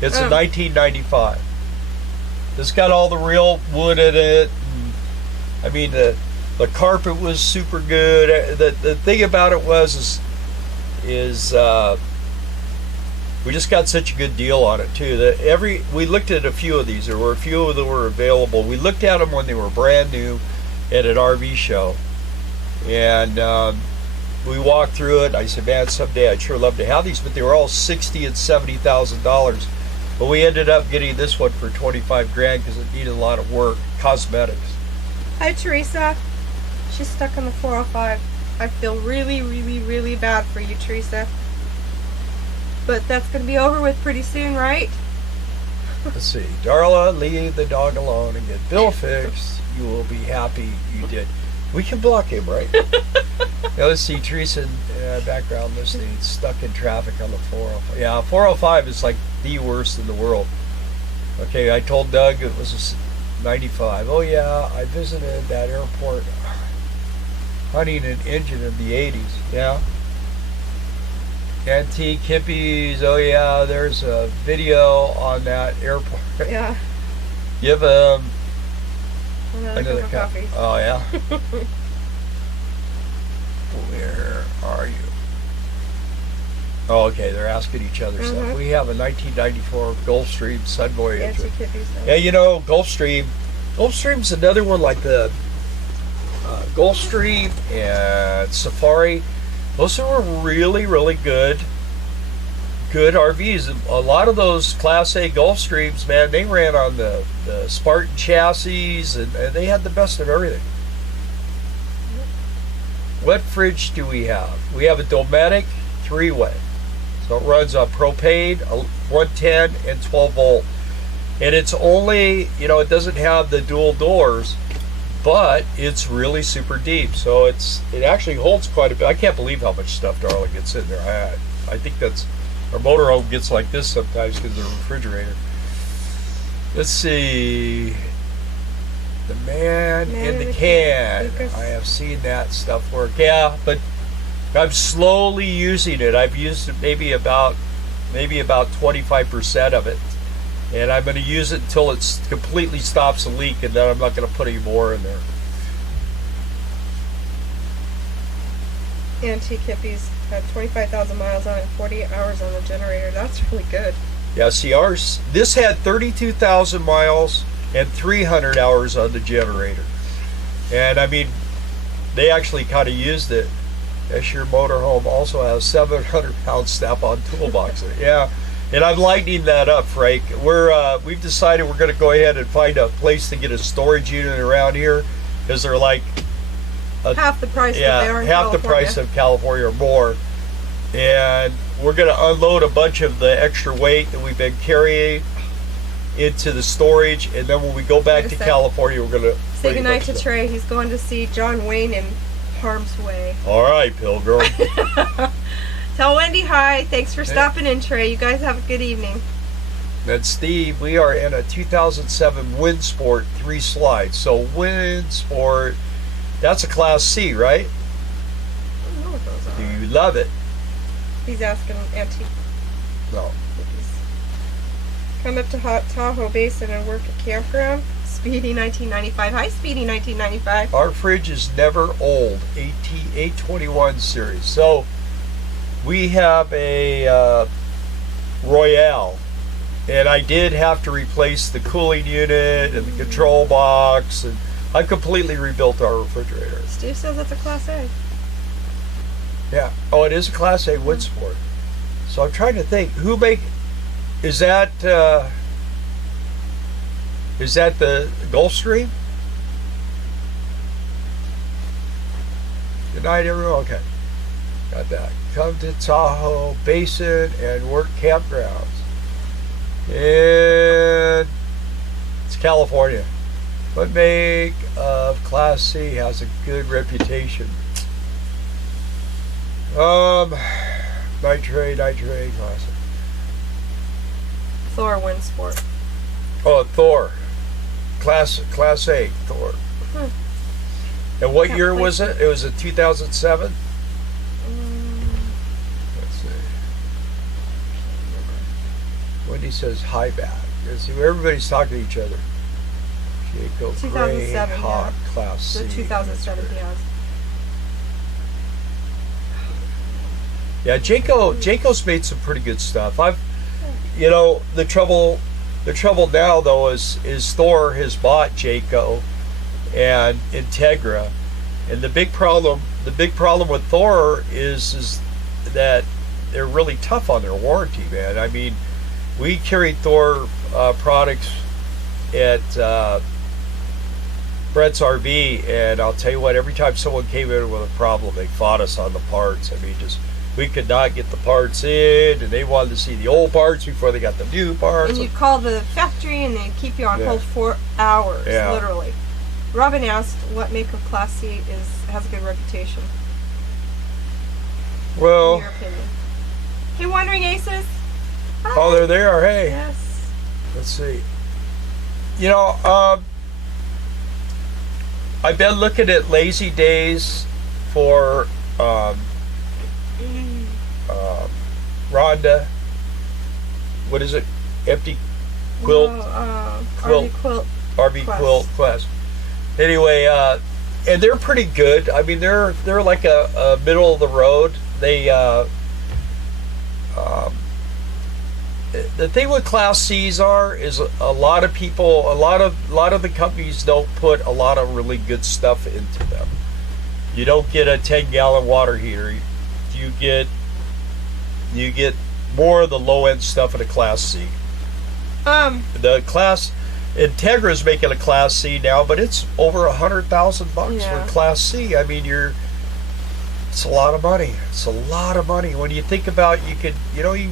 it's a 1995. It's got all the real wood in it. And, I mean, the carpet was super good. The thing about it is we just got such a good deal on it too. That we looked at a few of these. There were a few that were available. We looked at them when they were brand new at an RV show, and we walked through it. I said, "Man, someday I'd sure love to have these," but they were all $60,000 and $70,000. But we ended up getting this one for 25 grand because it needed a lot of work, cosmetics. Hi, Teresa. She's stuck on the 405. I feel really, really, really bad for you, Teresa. But that's going to be over with pretty soon, right? Let's see. Darla, leave the dog alone and get Bill fixed. You will be happy you did. We can block him, right? Now, let's see. Teresa in background listening. Stuck in traffic on the 405. Yeah, 405 is like the worst in the world. Okay, I told Doug it was a 95. Oh, yeah, I visited that airport hunting an engine in the 80s. Yeah. Antique hippies. Oh, yeah, there's a video on that airport. Yeah. Give another cup of coffee. Oh, yeah. Where are you? Oh, okay, they're asking each other stuff. We have a 1994 Gulfstream Sun Voyager. Yeah, you know, Gulfstream's another one like the Gulfstream and Safari. Those were really, really good RVs. A lot of those Class A Gulfstreams, man, they ran on the Spartan chassis, and they had the best of everything. What fridge do we have? We have a Dometic 3-way. So it runs on propane, 110 and 12 volt. And it's only, you know, it doesn't have the dual doors, but it's really super deep. So it actually holds quite a bit. I can't believe how much stuff Darla gets in there. I think that's, our motorhome gets like this sometimes because of the refrigerator. Let's see. The man in the can. I have seen that stuff work. Yeah, but I'm slowly using it. I've used it maybe about 25% of it, and I'm going to use it until it completely stops the leak, and then I'm not going to put any more in there. Antique hippies had 25,000 miles on it, 40 hours on the generator. That's really good. Yeah, see, this had 32,000 miles and 300 hours on the generator, and I mean, they actually kind of used it. Your motorhome also has 700-pound snap-on toolbox in it. Yeah, and I'm lightening that up, Frank. We've decided we're going to go ahead and find a place to get a storage unit around here, because they're like half the price. Yeah, they are in half California. The price of California or more. And we're going to unload a bunch of the extra weight that we've been carrying into the storage, and then when we go back to California, we're going to say goodnight to Trey. He's going to see John Wayne in harm's way. All right, Pilgrim. Tell Wendy hi. Thanks for stopping in, Trey. You guys have a good evening. And Steve, we are in a 2007 Windsport 3 slide. So Windsport, that's a Class C, right? I don't know what those are. Do you love it? He's asking Auntie. No. Come up to Tahoe Basin and work at campground. Speedy 1995. Hi, Speedy 1995. Our fridge is never old. AT821 series. So we have a Royale, and I did have to replace the cooling unit and the control box, and I completely rebuilt our refrigerator. Steve says that's a Class A. Yeah. Oh, it is a Class A Windsport. So I'm trying to think, is that the Gulfstream? Good night, everyone. Okay. Got that. Come to Tahoe Basin and work campgrounds. And it's California. What make of Class C has a good reputation? Nitrate, classic. Thor Windsport. Oh, Thor. Class A, Thor. And what year was it? It was a 2007? Let's see. Wendy says hi back. See, everybody's talking to each other. Jacob 2007, Gray, Hawk, Class C. The 2007, yeah. Yeah, Jayco's made some pretty good stuff. You know, the trouble now though is Thor has bought Jayco and Integra, and the big problem with Thor is that they're really tough on their warranty, man. I mean, we carried Thor products at Brett's RV, and I'll tell you what, every time someone came in with a problem, they fought us on the parts. I mean, we could not get the parts in, and they wanted to see the old parts before they got the new parts. And you'd call the factory, and they'd keep you on hold for hours, literally. Robin asked, what make of Class C has a good reputation? Well, in your opinion. Hey, Wandering Aces. Hi. Oh, they're there. Hey. Yes. Let's see. You know, I've been looking at Lazy Days for Rhonda. What is it? Empty quilt. RV quilt quest. Anyway, and they're pretty good. I mean, they're like a middle of the road. They the thing with Class C's is a lot of people, a lot of the companies don't put a lot of really good stuff into them. You don't get a 10-gallon water heater. You get more of the low-end stuff in a Class C. The Class Integra's making a Class C now, but it's over $100,000 for a Class C. I mean, it's a lot of money. It's a lot of money. When you think about, you can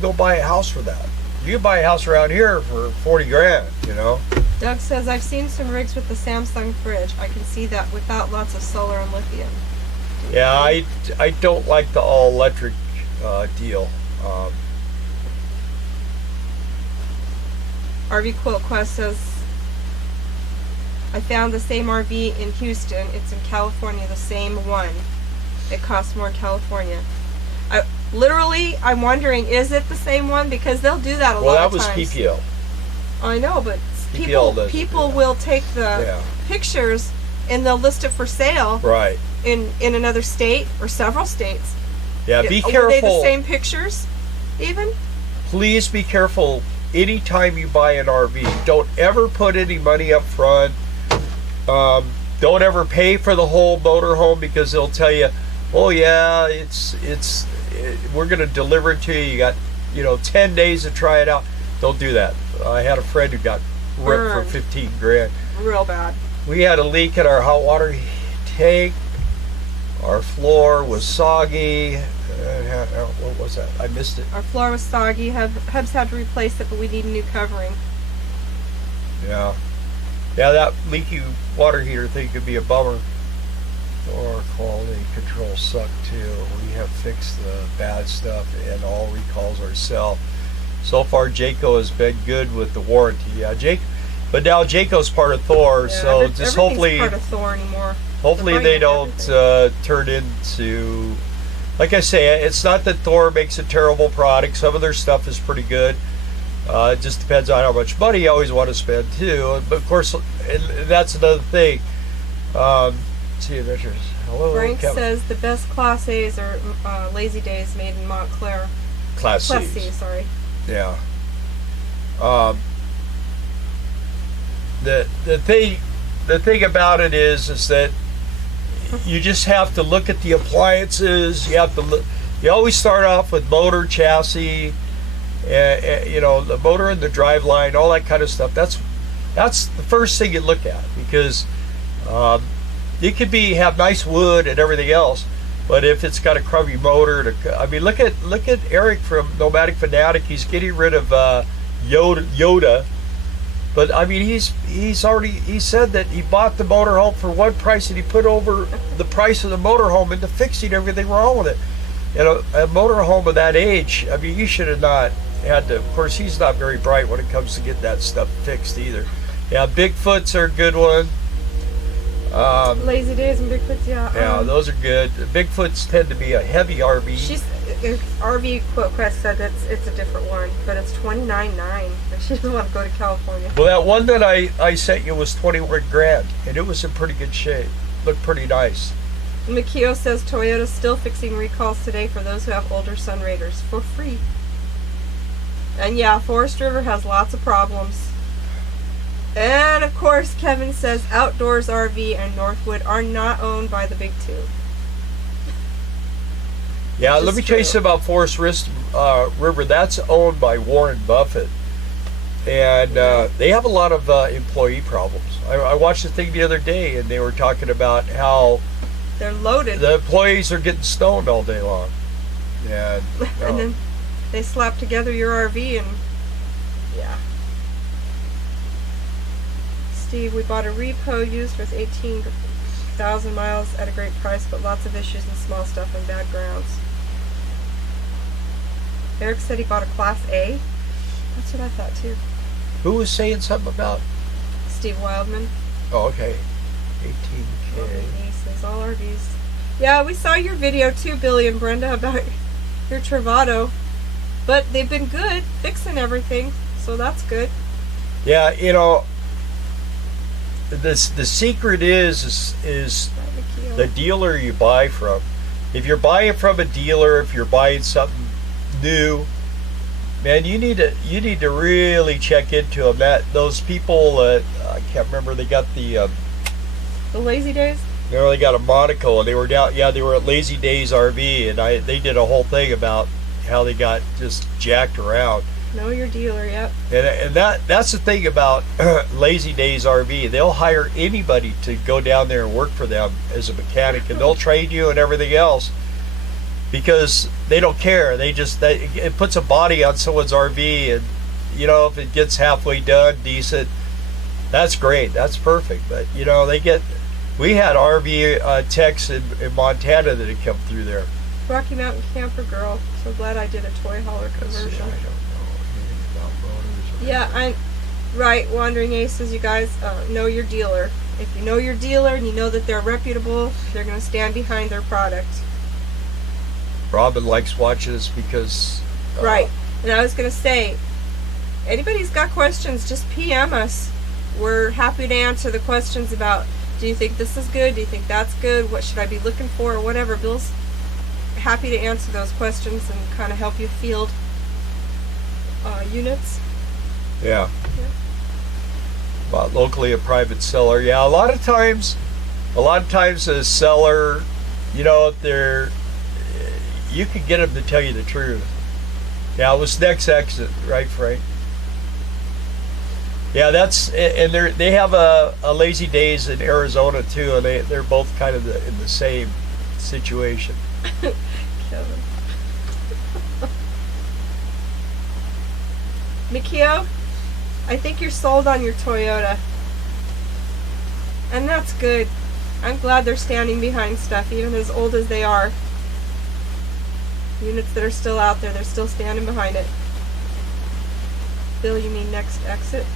go buy a house for that. You can buy a house around here for 40 grand, you know. Doug says, I've seen some rigs with the Samsung fridge. I can see that without lots of solar and lithium. Yeah, I don't like the all-electric deal. RV Quilt Quest says, I found the same RV in Houston. It's in California, the same one. It costs more in California. Literally, I'm wondering, is it the same one? Because they'll do that a lot of times. Well, that was PPO. I know, but people will take the pictures and they'll list it for sale. Right. In another state or several states. Yeah, be careful. Were they the same pictures, even? Please be careful. Anytime you buy an RV, don't ever put any money up front. Don't ever pay for the whole motorhome, because they'll tell you, oh yeah, we're going to deliver it to you. You got 10 days to try it out. Don't do that. I had a friend who got ripped for 15 grand. Real bad. We had a leak in our hot water tank. Our floor was soggy. What was that? I missed it. Our floor was soggy. Hubs had to replace it, but we need a new covering. Yeah. Yeah, that leaky water heater thing could be a bummer. Door quality control suck too. We have fixed the bad stuff and all recalls ourselves. So far, Jayco has been good with the warranty. Yeah, but now Jayco's part of Thor, so just hopefully part of Thor anymore. Hopefully they don't turn into. Like I say, it's not that Thor makes a terrible product. Some of their stuff is pretty good. It just depends on how much money you always want to spend too. But of course, and that's another thing. See adventures. Hello, Frank Kevin. Says the best Class A's are Lazy Days made in Montclair. Class C, sorry. Yeah. The thing about it is that you just have to look at the appliances. You have to look. You always start off with motor, chassis, the motor and the drive line, all that kind of stuff. That's the first thing you look at, because it could have nice wood and everything else, But if it's got a crummy motor, I mean, look at Eric from Nomadic Fanatic. He's getting rid of Yoda. But I mean, he said that he bought the motorhome for one price and he put over the price of the motorhome into fixing everything wrong with it. And a motorhome of that age, I mean, you should have not had to. Of course, he's not very bright when it comes to get that stuff fixed either. Yeah, Bigfoots are a good one. Lazy Days and Bigfoots, yeah. Yeah, those are good. Bigfoots tend to be a heavy RV. RV Quote Quest said it's a different one, but it's $29,900. She doesn't want to go to California. Well, that one that I sent you was 21 grand, and it was in pretty good shape. Looked pretty nice. Mikio says Toyota's still fixing recalls today for those who have older Sunraiders for free. And yeah, Forest River has lots of problems. And of course, Kevin says Outdoors RV and Northwood are not owned by the big two. Yeah, let me tell you something about Forest River. That's owned by Warren Buffett. And they have a lot of employee problems. I watched the thing the other day, and they were talking about how they're loaded. The employees are getting stoned all day long. And, and then they slap together your RV and yeah. Steve, we bought a repo used with 18,000 miles at a great price, but lots of issues and small stuff and bad grounds. Eric said he bought a Class A. That's what I thought too. Who was saying something about? Steve Wildman. Oh, okay. 18K. Aces, all RVs. Yeah, we saw your video too, Billy and Brenda, about your Travado. But they've been good, fixing everything, so that's good. Yeah, you know, the secret is the dealer you buy from. If you're buying from a dealer, if you're buying something new, man, you need to really check into them. Those people, I can't remember. They got the Lazy Days. You know, they got a Monaco, and they were down. Yeah, they were at Lazy Days RV, and they did a whole thing about how they got just jacked around. Know your dealer, yep. And that's the thing about Lazy Days RV. They'll hire anybody to go down there and work for them as a mechanic, and they'll train you and everything else because they don't care. It puts a body on someone's RV, and you know, if it gets halfway done, decent, that's great. That's perfect. But you know, we had RV techs in Montana that had come through there. Rocky Mountain Camper Girl. So glad I did a toy hauler conversion. I don't know anything about motors. Yeah, I'm right. Wandering Aces, you guys know your dealer. If you know your dealer and you know that they're reputable, they're going to stand behind their product. Robin likes watching us because... right. And I was going to say, anybody's got questions, just PM us. We're happy to answer the questions about, do you think this is good? Do you think that's good? What should I be looking for? Or whatever. Bill's happy to answer those questions and kind of help you field units. Yeah. Bought locally a private seller. Yeah, a lot of times a seller, you know, you can get them to tell you the truth. Yeah, it was Next Exit, right, Frank? Yeah, and they have a Lazy Days in Arizona too, and they're both kind of in the same situation. Kevin. Mikio, I think you're sold on your Toyota. And that's good. I'm glad they're standing behind stuff, even as old as they are. Units that are still out there, they're still standing behind it. Bill, you mean Next Exit?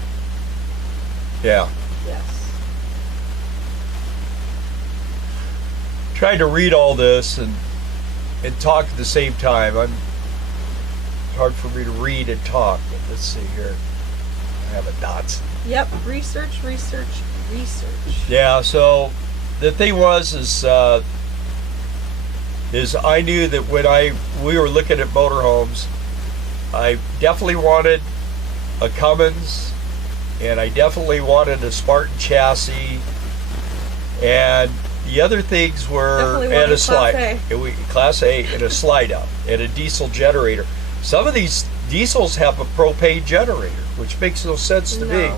Yeah. Yes. Trying to read all this and talk at the same time. It's hard for me to read and talk, but let's see here. I have a dots. Yep, research. Yeah, so the thing is I knew that when we were looking at motorhomes, I definitely wanted a Cummins, and I definitely wanted a Spartan chassis, and the other things were and a slide, Class A, and a slide out, and a diesel generator. Some of these diesels have a propane generator, which makes no sense to me.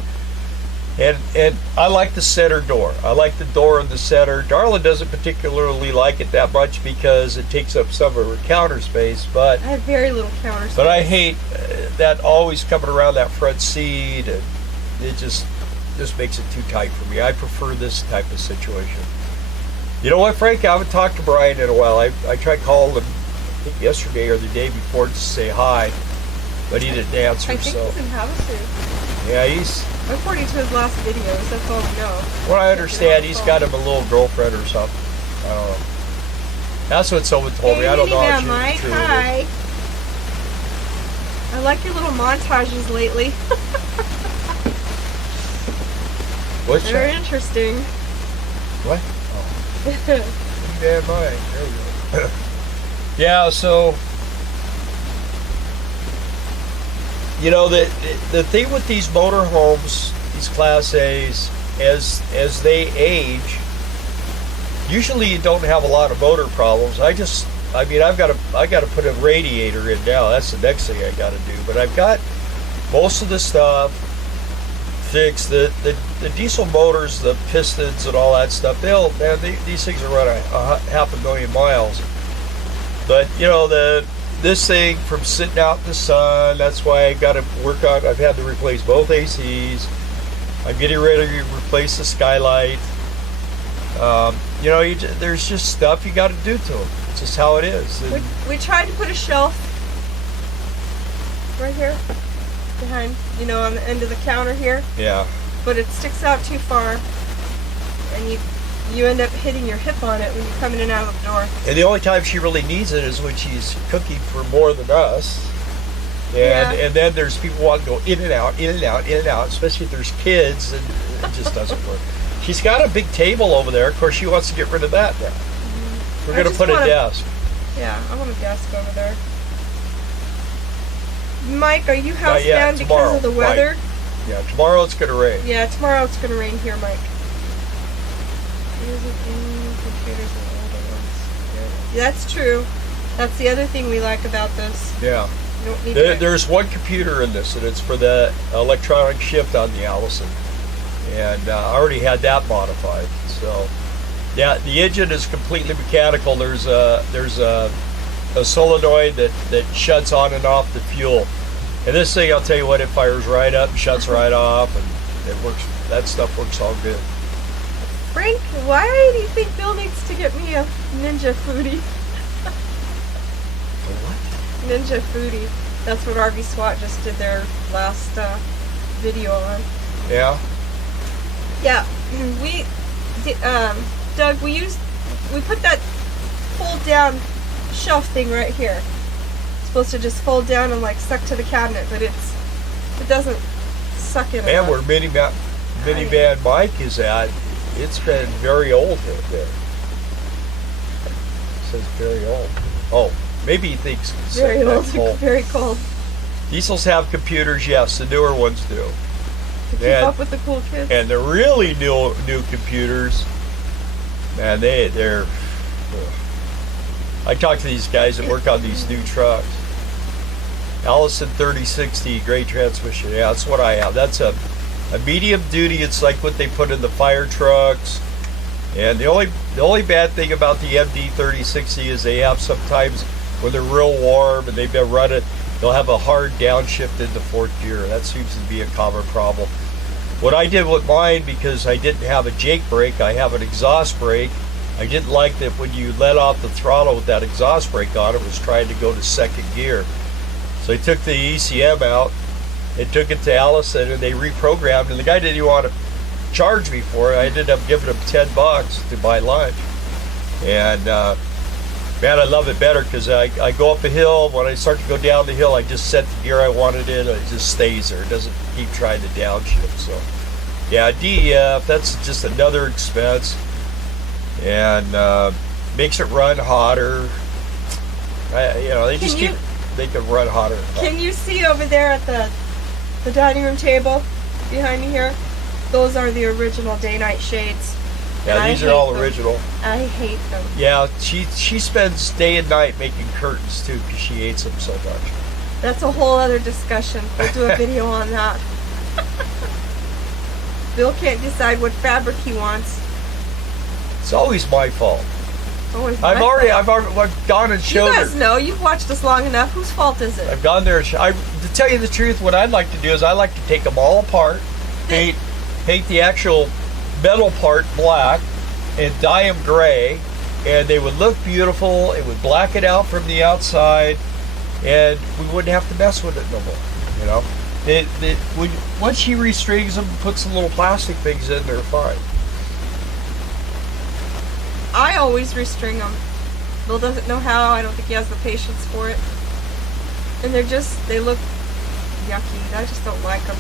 And I like the center door. I like the door in the center. Darla doesn't particularly like it that much because it takes up some of her counter space. But I have very little counter space. But I hate that always coming around that front seat, and it just makes it too tight for me. I prefer this type of situation. You know what, Frank? I haven't talked to Brian in a while. I tried calling him, I think yesterday or the day before, to say hi, but he didn't answer. I think he's in Havasu. Yeah, he's... According to his last videos, that's all we know. What I understand, he's got him a little girlfriend or something. I don't know. That's what someone told me. I don't know how true it is. Hi. I like your little montages lately. What's They're that? interesting. What? Oh. Damn right. There you go. Yeah, so... You know, the thing with these motorhomes, these Class A's, as they age, usually you don't have a lot of motor problems. I mean, I got to put a radiator in now. That's the next thing I got to do. But I've got most of the stuff fixed. The diesel motors, the pistons, and all that stuff. These things will run a 500,000 miles. But you know, this thing from sitting out in the sun, that's why I got to work on. I've had to replace both ACs. I'm getting ready to replace the skylight. You know, there's just stuff you got to do to them. It's just how it is. We tried to put a shelf right here behind, you know, on the end of the counter here. Yeah. But it sticks out too far, and you end up hitting your hip on it when you come in and out of the door. And the only time she really needs it is when she's cooking for more than us. And then there's people wanting to go in and out, in and out, in and out, especially if there's kids, and it just doesn't work. She's got a big table over there. Of course, she wants to get rid of that now. We're going to put a desk. Yeah, I want a desk over there. Mike, are you housebound because of the weather? Mike. Yeah, tomorrow it's going to rain. Yeah, tomorrow it's going to rain here, Mike. That's true. That's the other thing we like about this. Yeah. There's one computer in this, and it's for the electronic shift on the Allison. And I already had that modified. So, yeah, the engine is completely mechanical. There's a solenoid that shuts on and off the fuel. And this thing, I'll tell you what, it fires right up and shuts right off, and it works. That stuff works all good. Frank, why do you think Bill needs to get me a Ninja Foodie? What? Ninja Foodie. That's what RV SWAT just did their last video on. Yeah? Yeah. Doug, we put that fold down shelf thing right here. It's supposed to just fold down and like suck to the cabinet, but it doesn't suck in. Man, where minivan Mike is at, it's been very old right there. It says very old. Oh, maybe he thinks it's very old. Very cold. Diesels have computers, yes. The newer ones do. To keep up with the cool kids. And the really new computers, man, they're. I talk to these guys that work on these new trucks. Allison 3060, great transmission. Yeah, that's what I have. That's a medium duty. It's like what they put in the fire trucks. And the only bad thing about the MD 3060 is they have sometimes when they're real warm and they've been running, they'll have a hard downshift into fourth gear. That seems to be a common problem. What I did with mine, because I didn't have a Jake brake, I have an exhaust brake. I didn't like that when you let off the throttle with that exhaust brake on, it was trying to go to second gear. So I took the ECM out and took it to Allison, and they reprogrammed, and the guy didn't even want to charge me for it. I ended up giving him $10 to buy lunch. And man, I love it better because I go up a hill. When I start to go down the hill, I just set the gear I want it in, and it just stays there. It doesn't keep trying to downshift. So yeah, DEF, that's just another expense, and makes it run hotter. You know, they just keep making it run hotter. Can you see over there at the dining room table behind me here? Those are the original day-night shades. Yeah, these are all original. I hate them. Yeah, she spends day and night making curtains too because she hates them so much. That's a whole other discussion. We'll do a video on that. Bill can't decide what fabric he wants. It's always my fault. I've gone and showed her. You guys know, you've watched us long enough. Whose fault is it? I've gone there. To tell you the truth, what I'd like to do is I like to take them all apart, paint the actual metal part black, and dye them gray, and they would look beautiful. It would black it out from the outside, and we wouldn't have to mess with it no more. You know, once she restrings them, puts some little plastic things in, they're fine. I always restring them. Bill doesn't know how. I don't think he has the patience for it. And they look yucky. I just don't like them.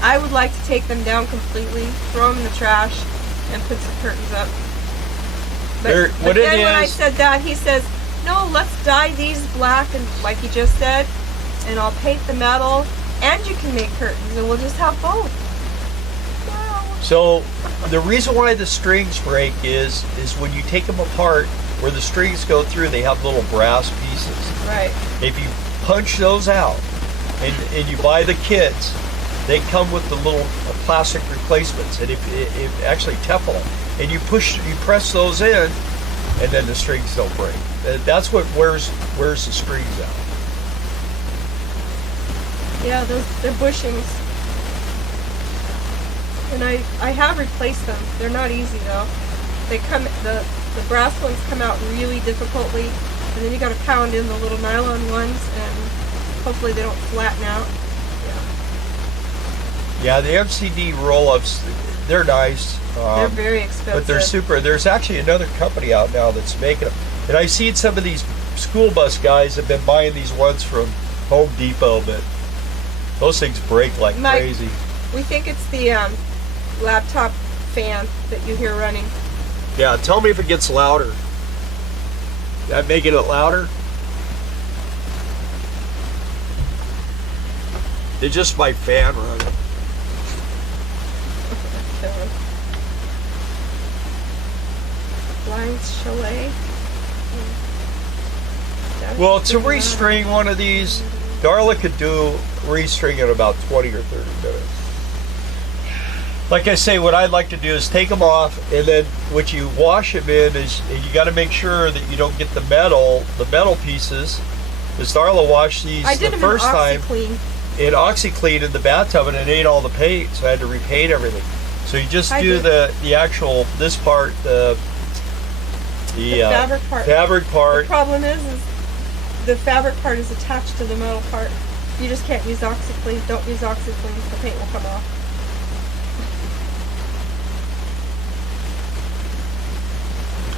I would like to take them down completely, throw them in the trash, and put some curtains up. But then when I said that, he says, no, let's dye these black, and like he just said, and I'll paint the metal, and you can make curtains, and we'll just have both. So the reason why the strings break is when you take them apart, where the strings go through, they have little brass pieces. Right. If you punch those out and you buy the kits, they come with the little plastic replacements, and if actually Teflon, and you press those in, and then the strings don't break. That's what wears the strings out. Yeah, they're bushings. And I have replaced them. They're not easy though. The brass ones come out really difficultly, and then you got to pound in the little nylon ones, and hopefully they don't flatten out. Yeah, the MCD roll-ups, they're nice. They're very expensive. But they're super. There's actually another company out now that's making them. And I've seen some of these school bus guys have been buying these ones from Home Depot, but those things break like crazy. We think it's the laptop fan that you hear running. Yeah, tell me if it gets louder. That making it louder? It's just my fan running. Blinds chalet. Well, to restring one of these, Darla could do restring in about 20 or 30 minutes. Like I say, what I'd like to do is take them off, and then what you wash them in is you got to make sure that you don't get the metal pieces. Because Darla washed these the first time in OxyClean in the bathtub, and it ate all the paint, so I had to repaint everything. So you just do the actual this part, the fabric part. The problem is the fabric part is attached to the metal part. You just can't use OxyClean. Don't use OxyClean. The paint will come off.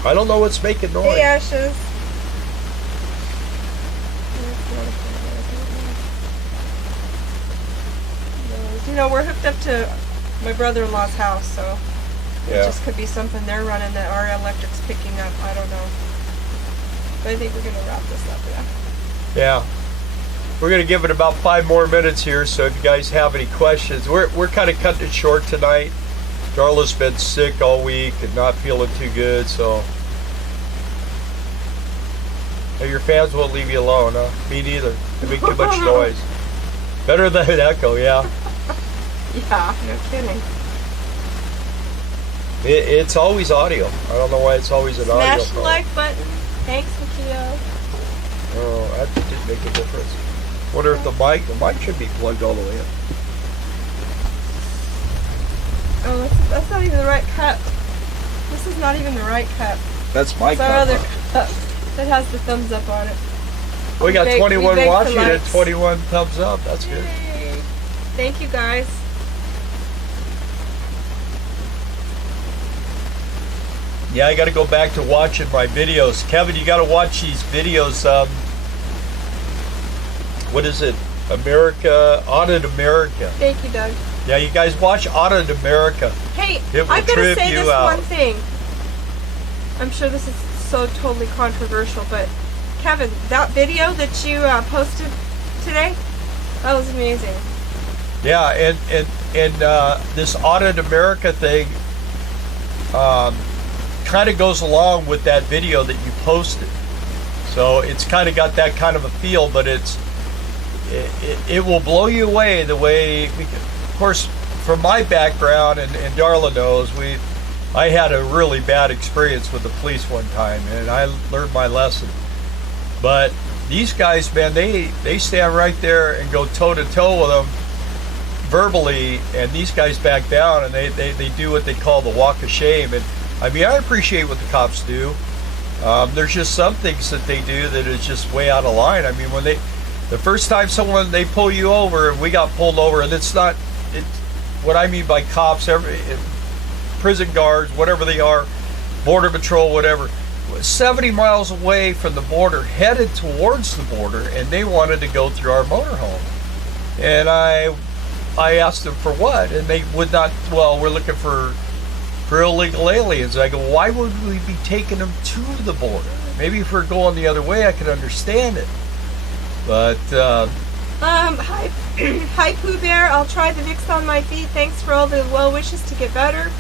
I don't know what's making noise. Hey, Ashes. You know, we're hooked up to my brother-in-law's house, so it just could be something they're running that our electric's picking up. I don't know. But I think we're going to wrap this up, Yeah. We're going to give it about 5 more minutes here, so if you guys have any questions. We're kind of cutting it short tonight. Darla's been sick all week and not feeling too good, so... Hey, your fans won't leave you alone, huh? Me neither. They make too much noise. Better than an echo, yeah. Yeah, no kidding. It's always audio. I don't know why it's always an audio. Smash the like button. Thanks, Makio. Oh, that did make a difference. Wonder if the mic should be plugged all the way in. Oh, that's not even the right cup. This is not even the right cup. That's my cup. Our other cup that has the thumbs up on it. We got 21 watching and 21 thumbs up. That's good. Yay. Thank you, guys. Yeah, I got to go back to watching my videos. Kevin, you got to watch these videos. What is it? Audit America. Thank you, Doug. Yeah, you guys watch Audit America. Hey, I'm going to say this one thing. I'm sure this is so totally controversial, but Kevin, that video that you posted today, that was amazing. Yeah, and this Audit America thing kind of goes along with that video that you posted. So it's kind of got that kind of a feel, but it will blow you away the way we can. Of course, from my background, and Darla knows, I had a really bad experience with the police one time, and I learned my lesson. But these guys, man, they stand right there and go toe to toe with them verbally, and these guys back down, and they do what they call the walk of shame. And I mean, I appreciate what the cops do. There's just some things that they do that is just way out of line. I mean, when the first time they pull you over, and we got pulled over, and what I mean by cops, prison guards, whatever they are, border patrol, whatever, 70 miles away from the border, headed towards the border, and they wanted to go through our motorhome. And I asked them for what, and they would not. Well, we're looking for illegal aliens. I go, why would we be taking them to the border? Maybe if we're going the other way, I could understand it. But hi, hi Pooh Bear. I'll try the Vicks on my feet. Thanks for all the well wishes to get better.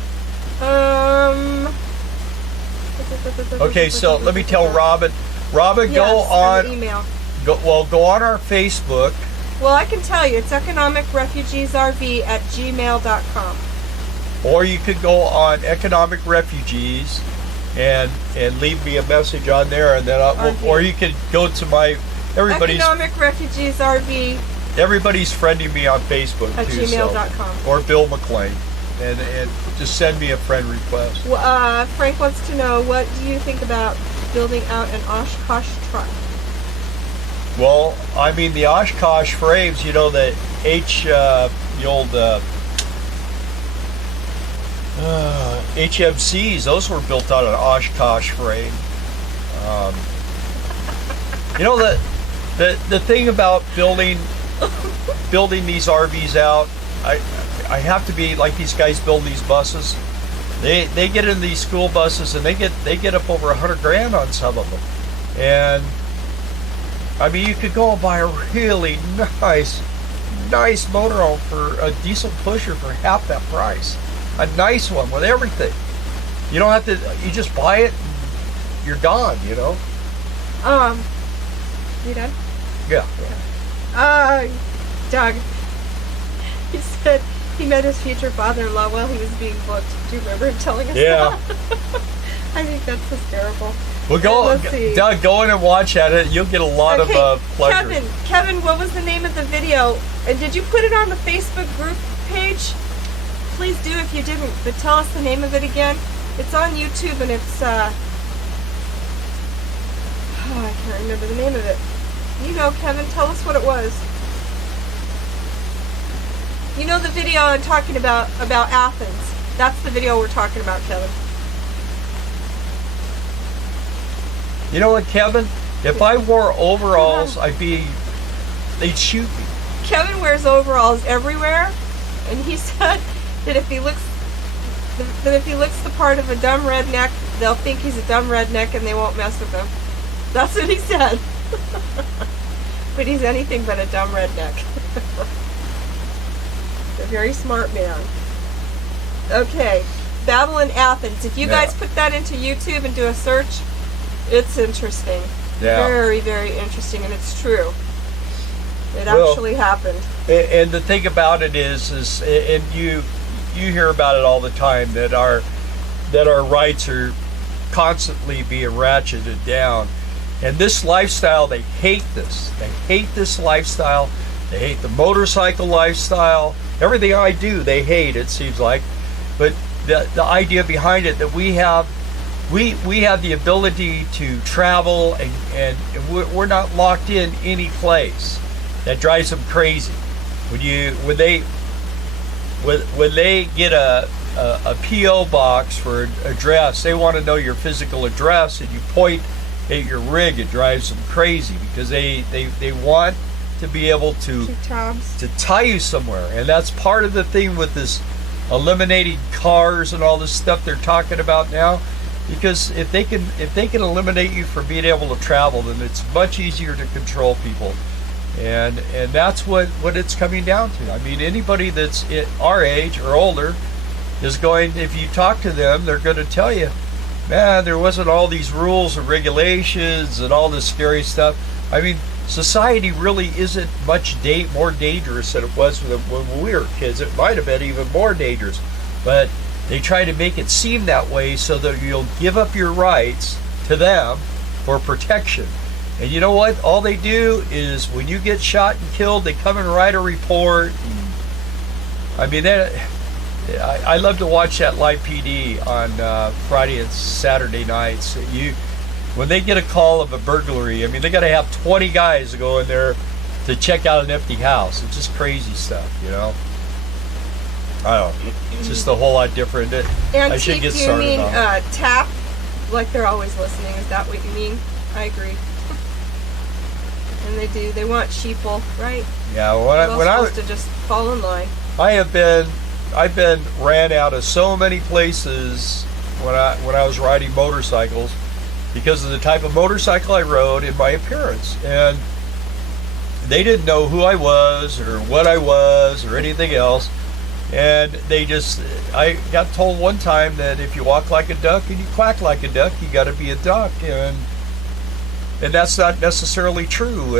Okay, so let me tell Robin. Robin, yes, go on. Email. Go on our Facebook. Well, I can tell you, it's economicrefugeesrv@gmail.com. Or you could go on Economic Refugees and leave me a message on there, and then or you could go to my Economic Refugees RV. Everybody's friending me on Facebook at too, gmail.com. or Bill McLean, and just send me a friend request. Well, Frank wants to know, what do you think about building out an Oshkosh truck? Well, I mean, the Oshkosh frames, you know, the old HMCs, those were built out of an Oshkosh frame. You know, the thing about building these RVs out, I have to be like these guys build these buses. They get in these school buses, and they get up over $100,000 on some of them. And I mean, you could go and buy a really nice motorhome for a diesel pusher for half that price. A nice one with everything. You don't have to. You just buy it, and you're gone. You know. You done? Yeah. Doug. He said he met his future father-in-law while he was being booked. Do you remember him telling us that? I think that's hysterical. Well, Doug, go in and watch at it. You'll get a lot of pleasure. Kevin, what was the name of the video? And did you put it on the Facebook group page? Please do if you didn't, but tell us the name of it again. It's on YouTube, and it's, I can't remember the name of it. You know, Kevin, tell us what it was. You know the video I'm talking about Athens. That's the video we're talking about, Kevin. You know what, Kevin? If I wore overalls, they'd shoot me. Kevin wears overalls everywhere, and he said that if he looks the part of a dumb redneck, they'll think he's a dumb redneck and they won't mess with him. That's what he said. But he's anything but a dumb redneck. A very smart man. Okay, Battle in Athens. If you guys put that into YouTube and do a search, it's interesting. Yeah. Very, very interesting, and it's true. It actually happened. And the thing about it is and you hear about it all the time, that our rights are constantly being ratcheted down. And this lifestyle, they hate this. They hate this lifestyle. They hate the motorcycle lifestyle. Everything I do, they hate, it seems like. But the idea behind it, that we have the ability to travel, and we're not locked in any place. That drives them crazy. When they get a PO box for an address, they want to know your physical address, and you point at your rig. It drives them crazy because they want to be able to tie you somewhere. And that's part of the thing with this eliminating cars and all this stuff they're talking about now. Because if they can eliminate you from being able to travel, then it's much easier to control people. And that's what it's coming down to. I mean, anybody that's our age or older is going, if you talk to them, they're going to tell you, man, there wasn't all these rules and regulations and all this scary stuff. I mean, society really isn't much more dangerous than it was when we were kids. It might have been even more dangerous, but they try to make it seem that way so that you'll give up your rights to them for protection. And you know what? All they do is when you get shot and killed, they come and write a report. I mean, I love to watch that live PD on Friday and Saturday nights. When they get a call of a burglary, I mean, they got to have 20 guys to go in there to check out an empty house. It's just crazy stuff, you know. I don't know. It's just a whole lot different. I should get started. Do you mean tap? Like they're always listening? Is that what you mean? I agree. And they do. They want sheeple, right? Yeah. When I was to just fall in line. I've been ran out of so many places when I was riding motorcycles because of the type of motorcycle I rode and my appearance. And they didn't know who I was or what I was or anything else. And I got told one time that if you walk like a duck and you quack like a duck, you got to be a duck. And that's not necessarily true.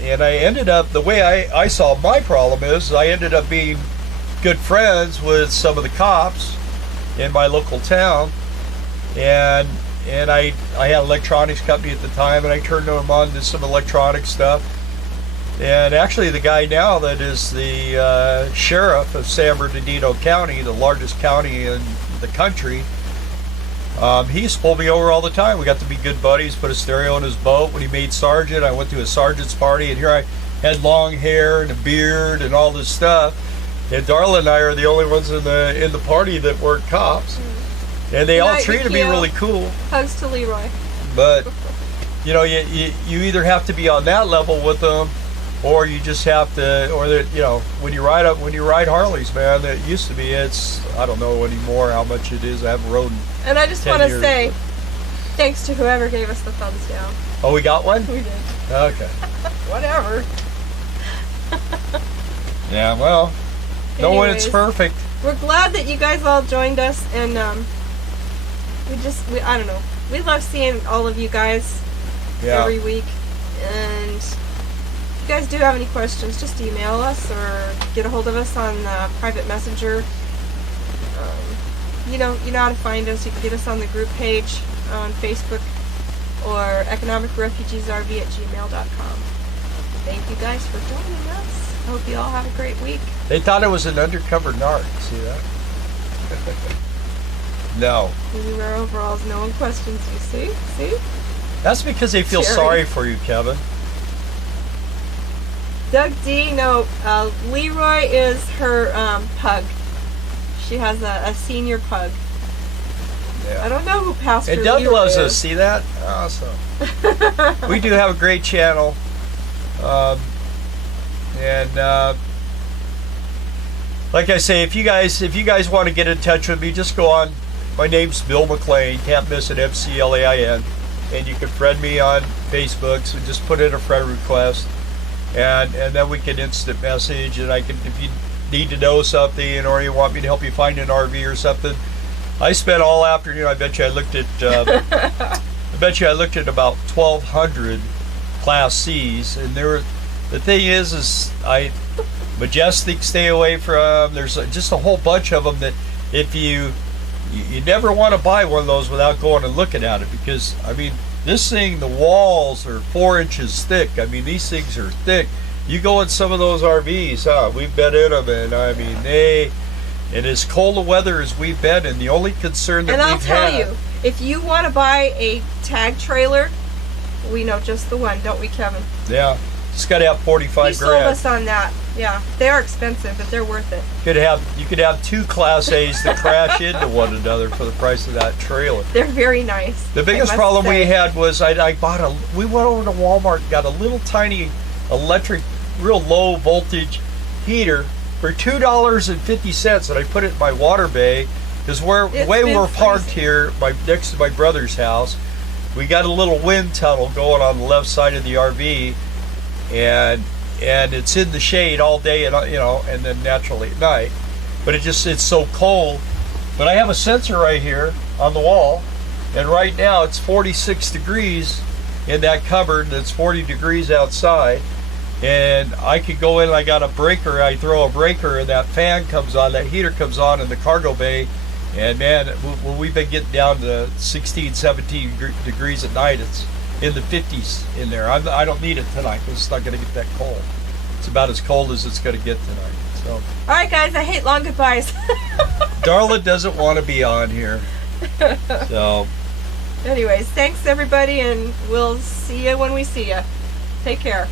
And I ended up, the way I saw my problem is I ended up being good friends with some of the cops in my local town. And I had an electronics company at the time, and I turned them on to some electronic stuff. And actually the guy now that is the sheriff of San Bernardino County, the largest county in the country, he used to pull me over all the time. We got to be good buddies, put a stereo in his boat. When he made sergeant, I went to his sergeant's party, and here I had long hair and a beard and all this stuff. And Darla and I are the only ones in the party that weren't cops. And they all treated me really cool. Hugs to Leroy. But, you know, you either have to be on that level with them, or you just have to, when you ride Harleys, man, that used to be, I don't know anymore how much it is. I haven't rode in And I just want to say, thanks to whoever gave us the thumbs down. Oh, we got one? We did. Okay. Whatever. Yeah, well, no one it's perfect. We're glad that you guys all joined us, and I don't know, we love seeing all of you guys every week. And if you guys do have any questions, just email us or get a hold of us on private messenger. You know how to find us. You can get us on the group page on Facebook or economicrefugeesrv@gmail.com. Thank you guys for joining us. I hope you all have a great week. They thought it was an undercover narc. See that? No. You wear overalls, no one questions you. See? That's because they feel sorry for you, Kevin. Doug D, no, Leroy is her pug. She has a senior pug. Yeah. I don't know who Pastor Leroy is. And Doug loves us. See that? Awesome. We do have a great channel. Like I say, if you guys want to get in touch with me, just go on. My name's Bill McLean. Can't miss it. McLain, and you can friend me on Facebook. So just put in a friend request, and then we can instant message. And I can, if you need to know something, or you want me to help you find an RV or something. I spent all afternoon. I bet you I looked at. I looked at about 1,200 Class C's, and the thing is Majestic, stay away from. There's just a whole bunch of them that if you never want to buy one of those without going and looking at it, because I mean this thing, the walls are 4 inches thick. I mean these things are thick. You go in some of those RVs, we've been in them, and I mean and as cold a weather as we've been, and the only concern that we've had. And I'll tell you, if you want to buy a tag trailer, we know just the one, don't we, Kevin? Yeah. It's got to have 45 grand. You sold us on that. Yeah, they are expensive, but they're worth it. You could have 2 Class A's that crash into one another for the price of that trailer. They're very nice. The biggest problem we had was we went over to Walmart and got a little tiny electric, real low voltage heater for $2.50, and I put it in my water bay because the way we're parked here, next to my brother's house, we got a little wind tunnel going on the left side of the RV. And it's in the shade all day, and and then naturally at night. But it's so cold. But I have a sensor right here on the wall, and right now it's 46 degrees in that cupboard that's 40 degrees outside, and I could go in, I got a breaker, I throw a breaker and that fan comes on, that heater comes on in the cargo bay, and man, when we've been getting down to 16, 17 degrees at night, it's in the 50s in there. I don't need it tonight because it's not going to get that cold. It's about as cold as it's going to get tonight. So. All right, guys, I hate long goodbyes. Darla doesn't want to be on here. So. Anyways, thanks everybody, and we'll see you when we see you. Take care.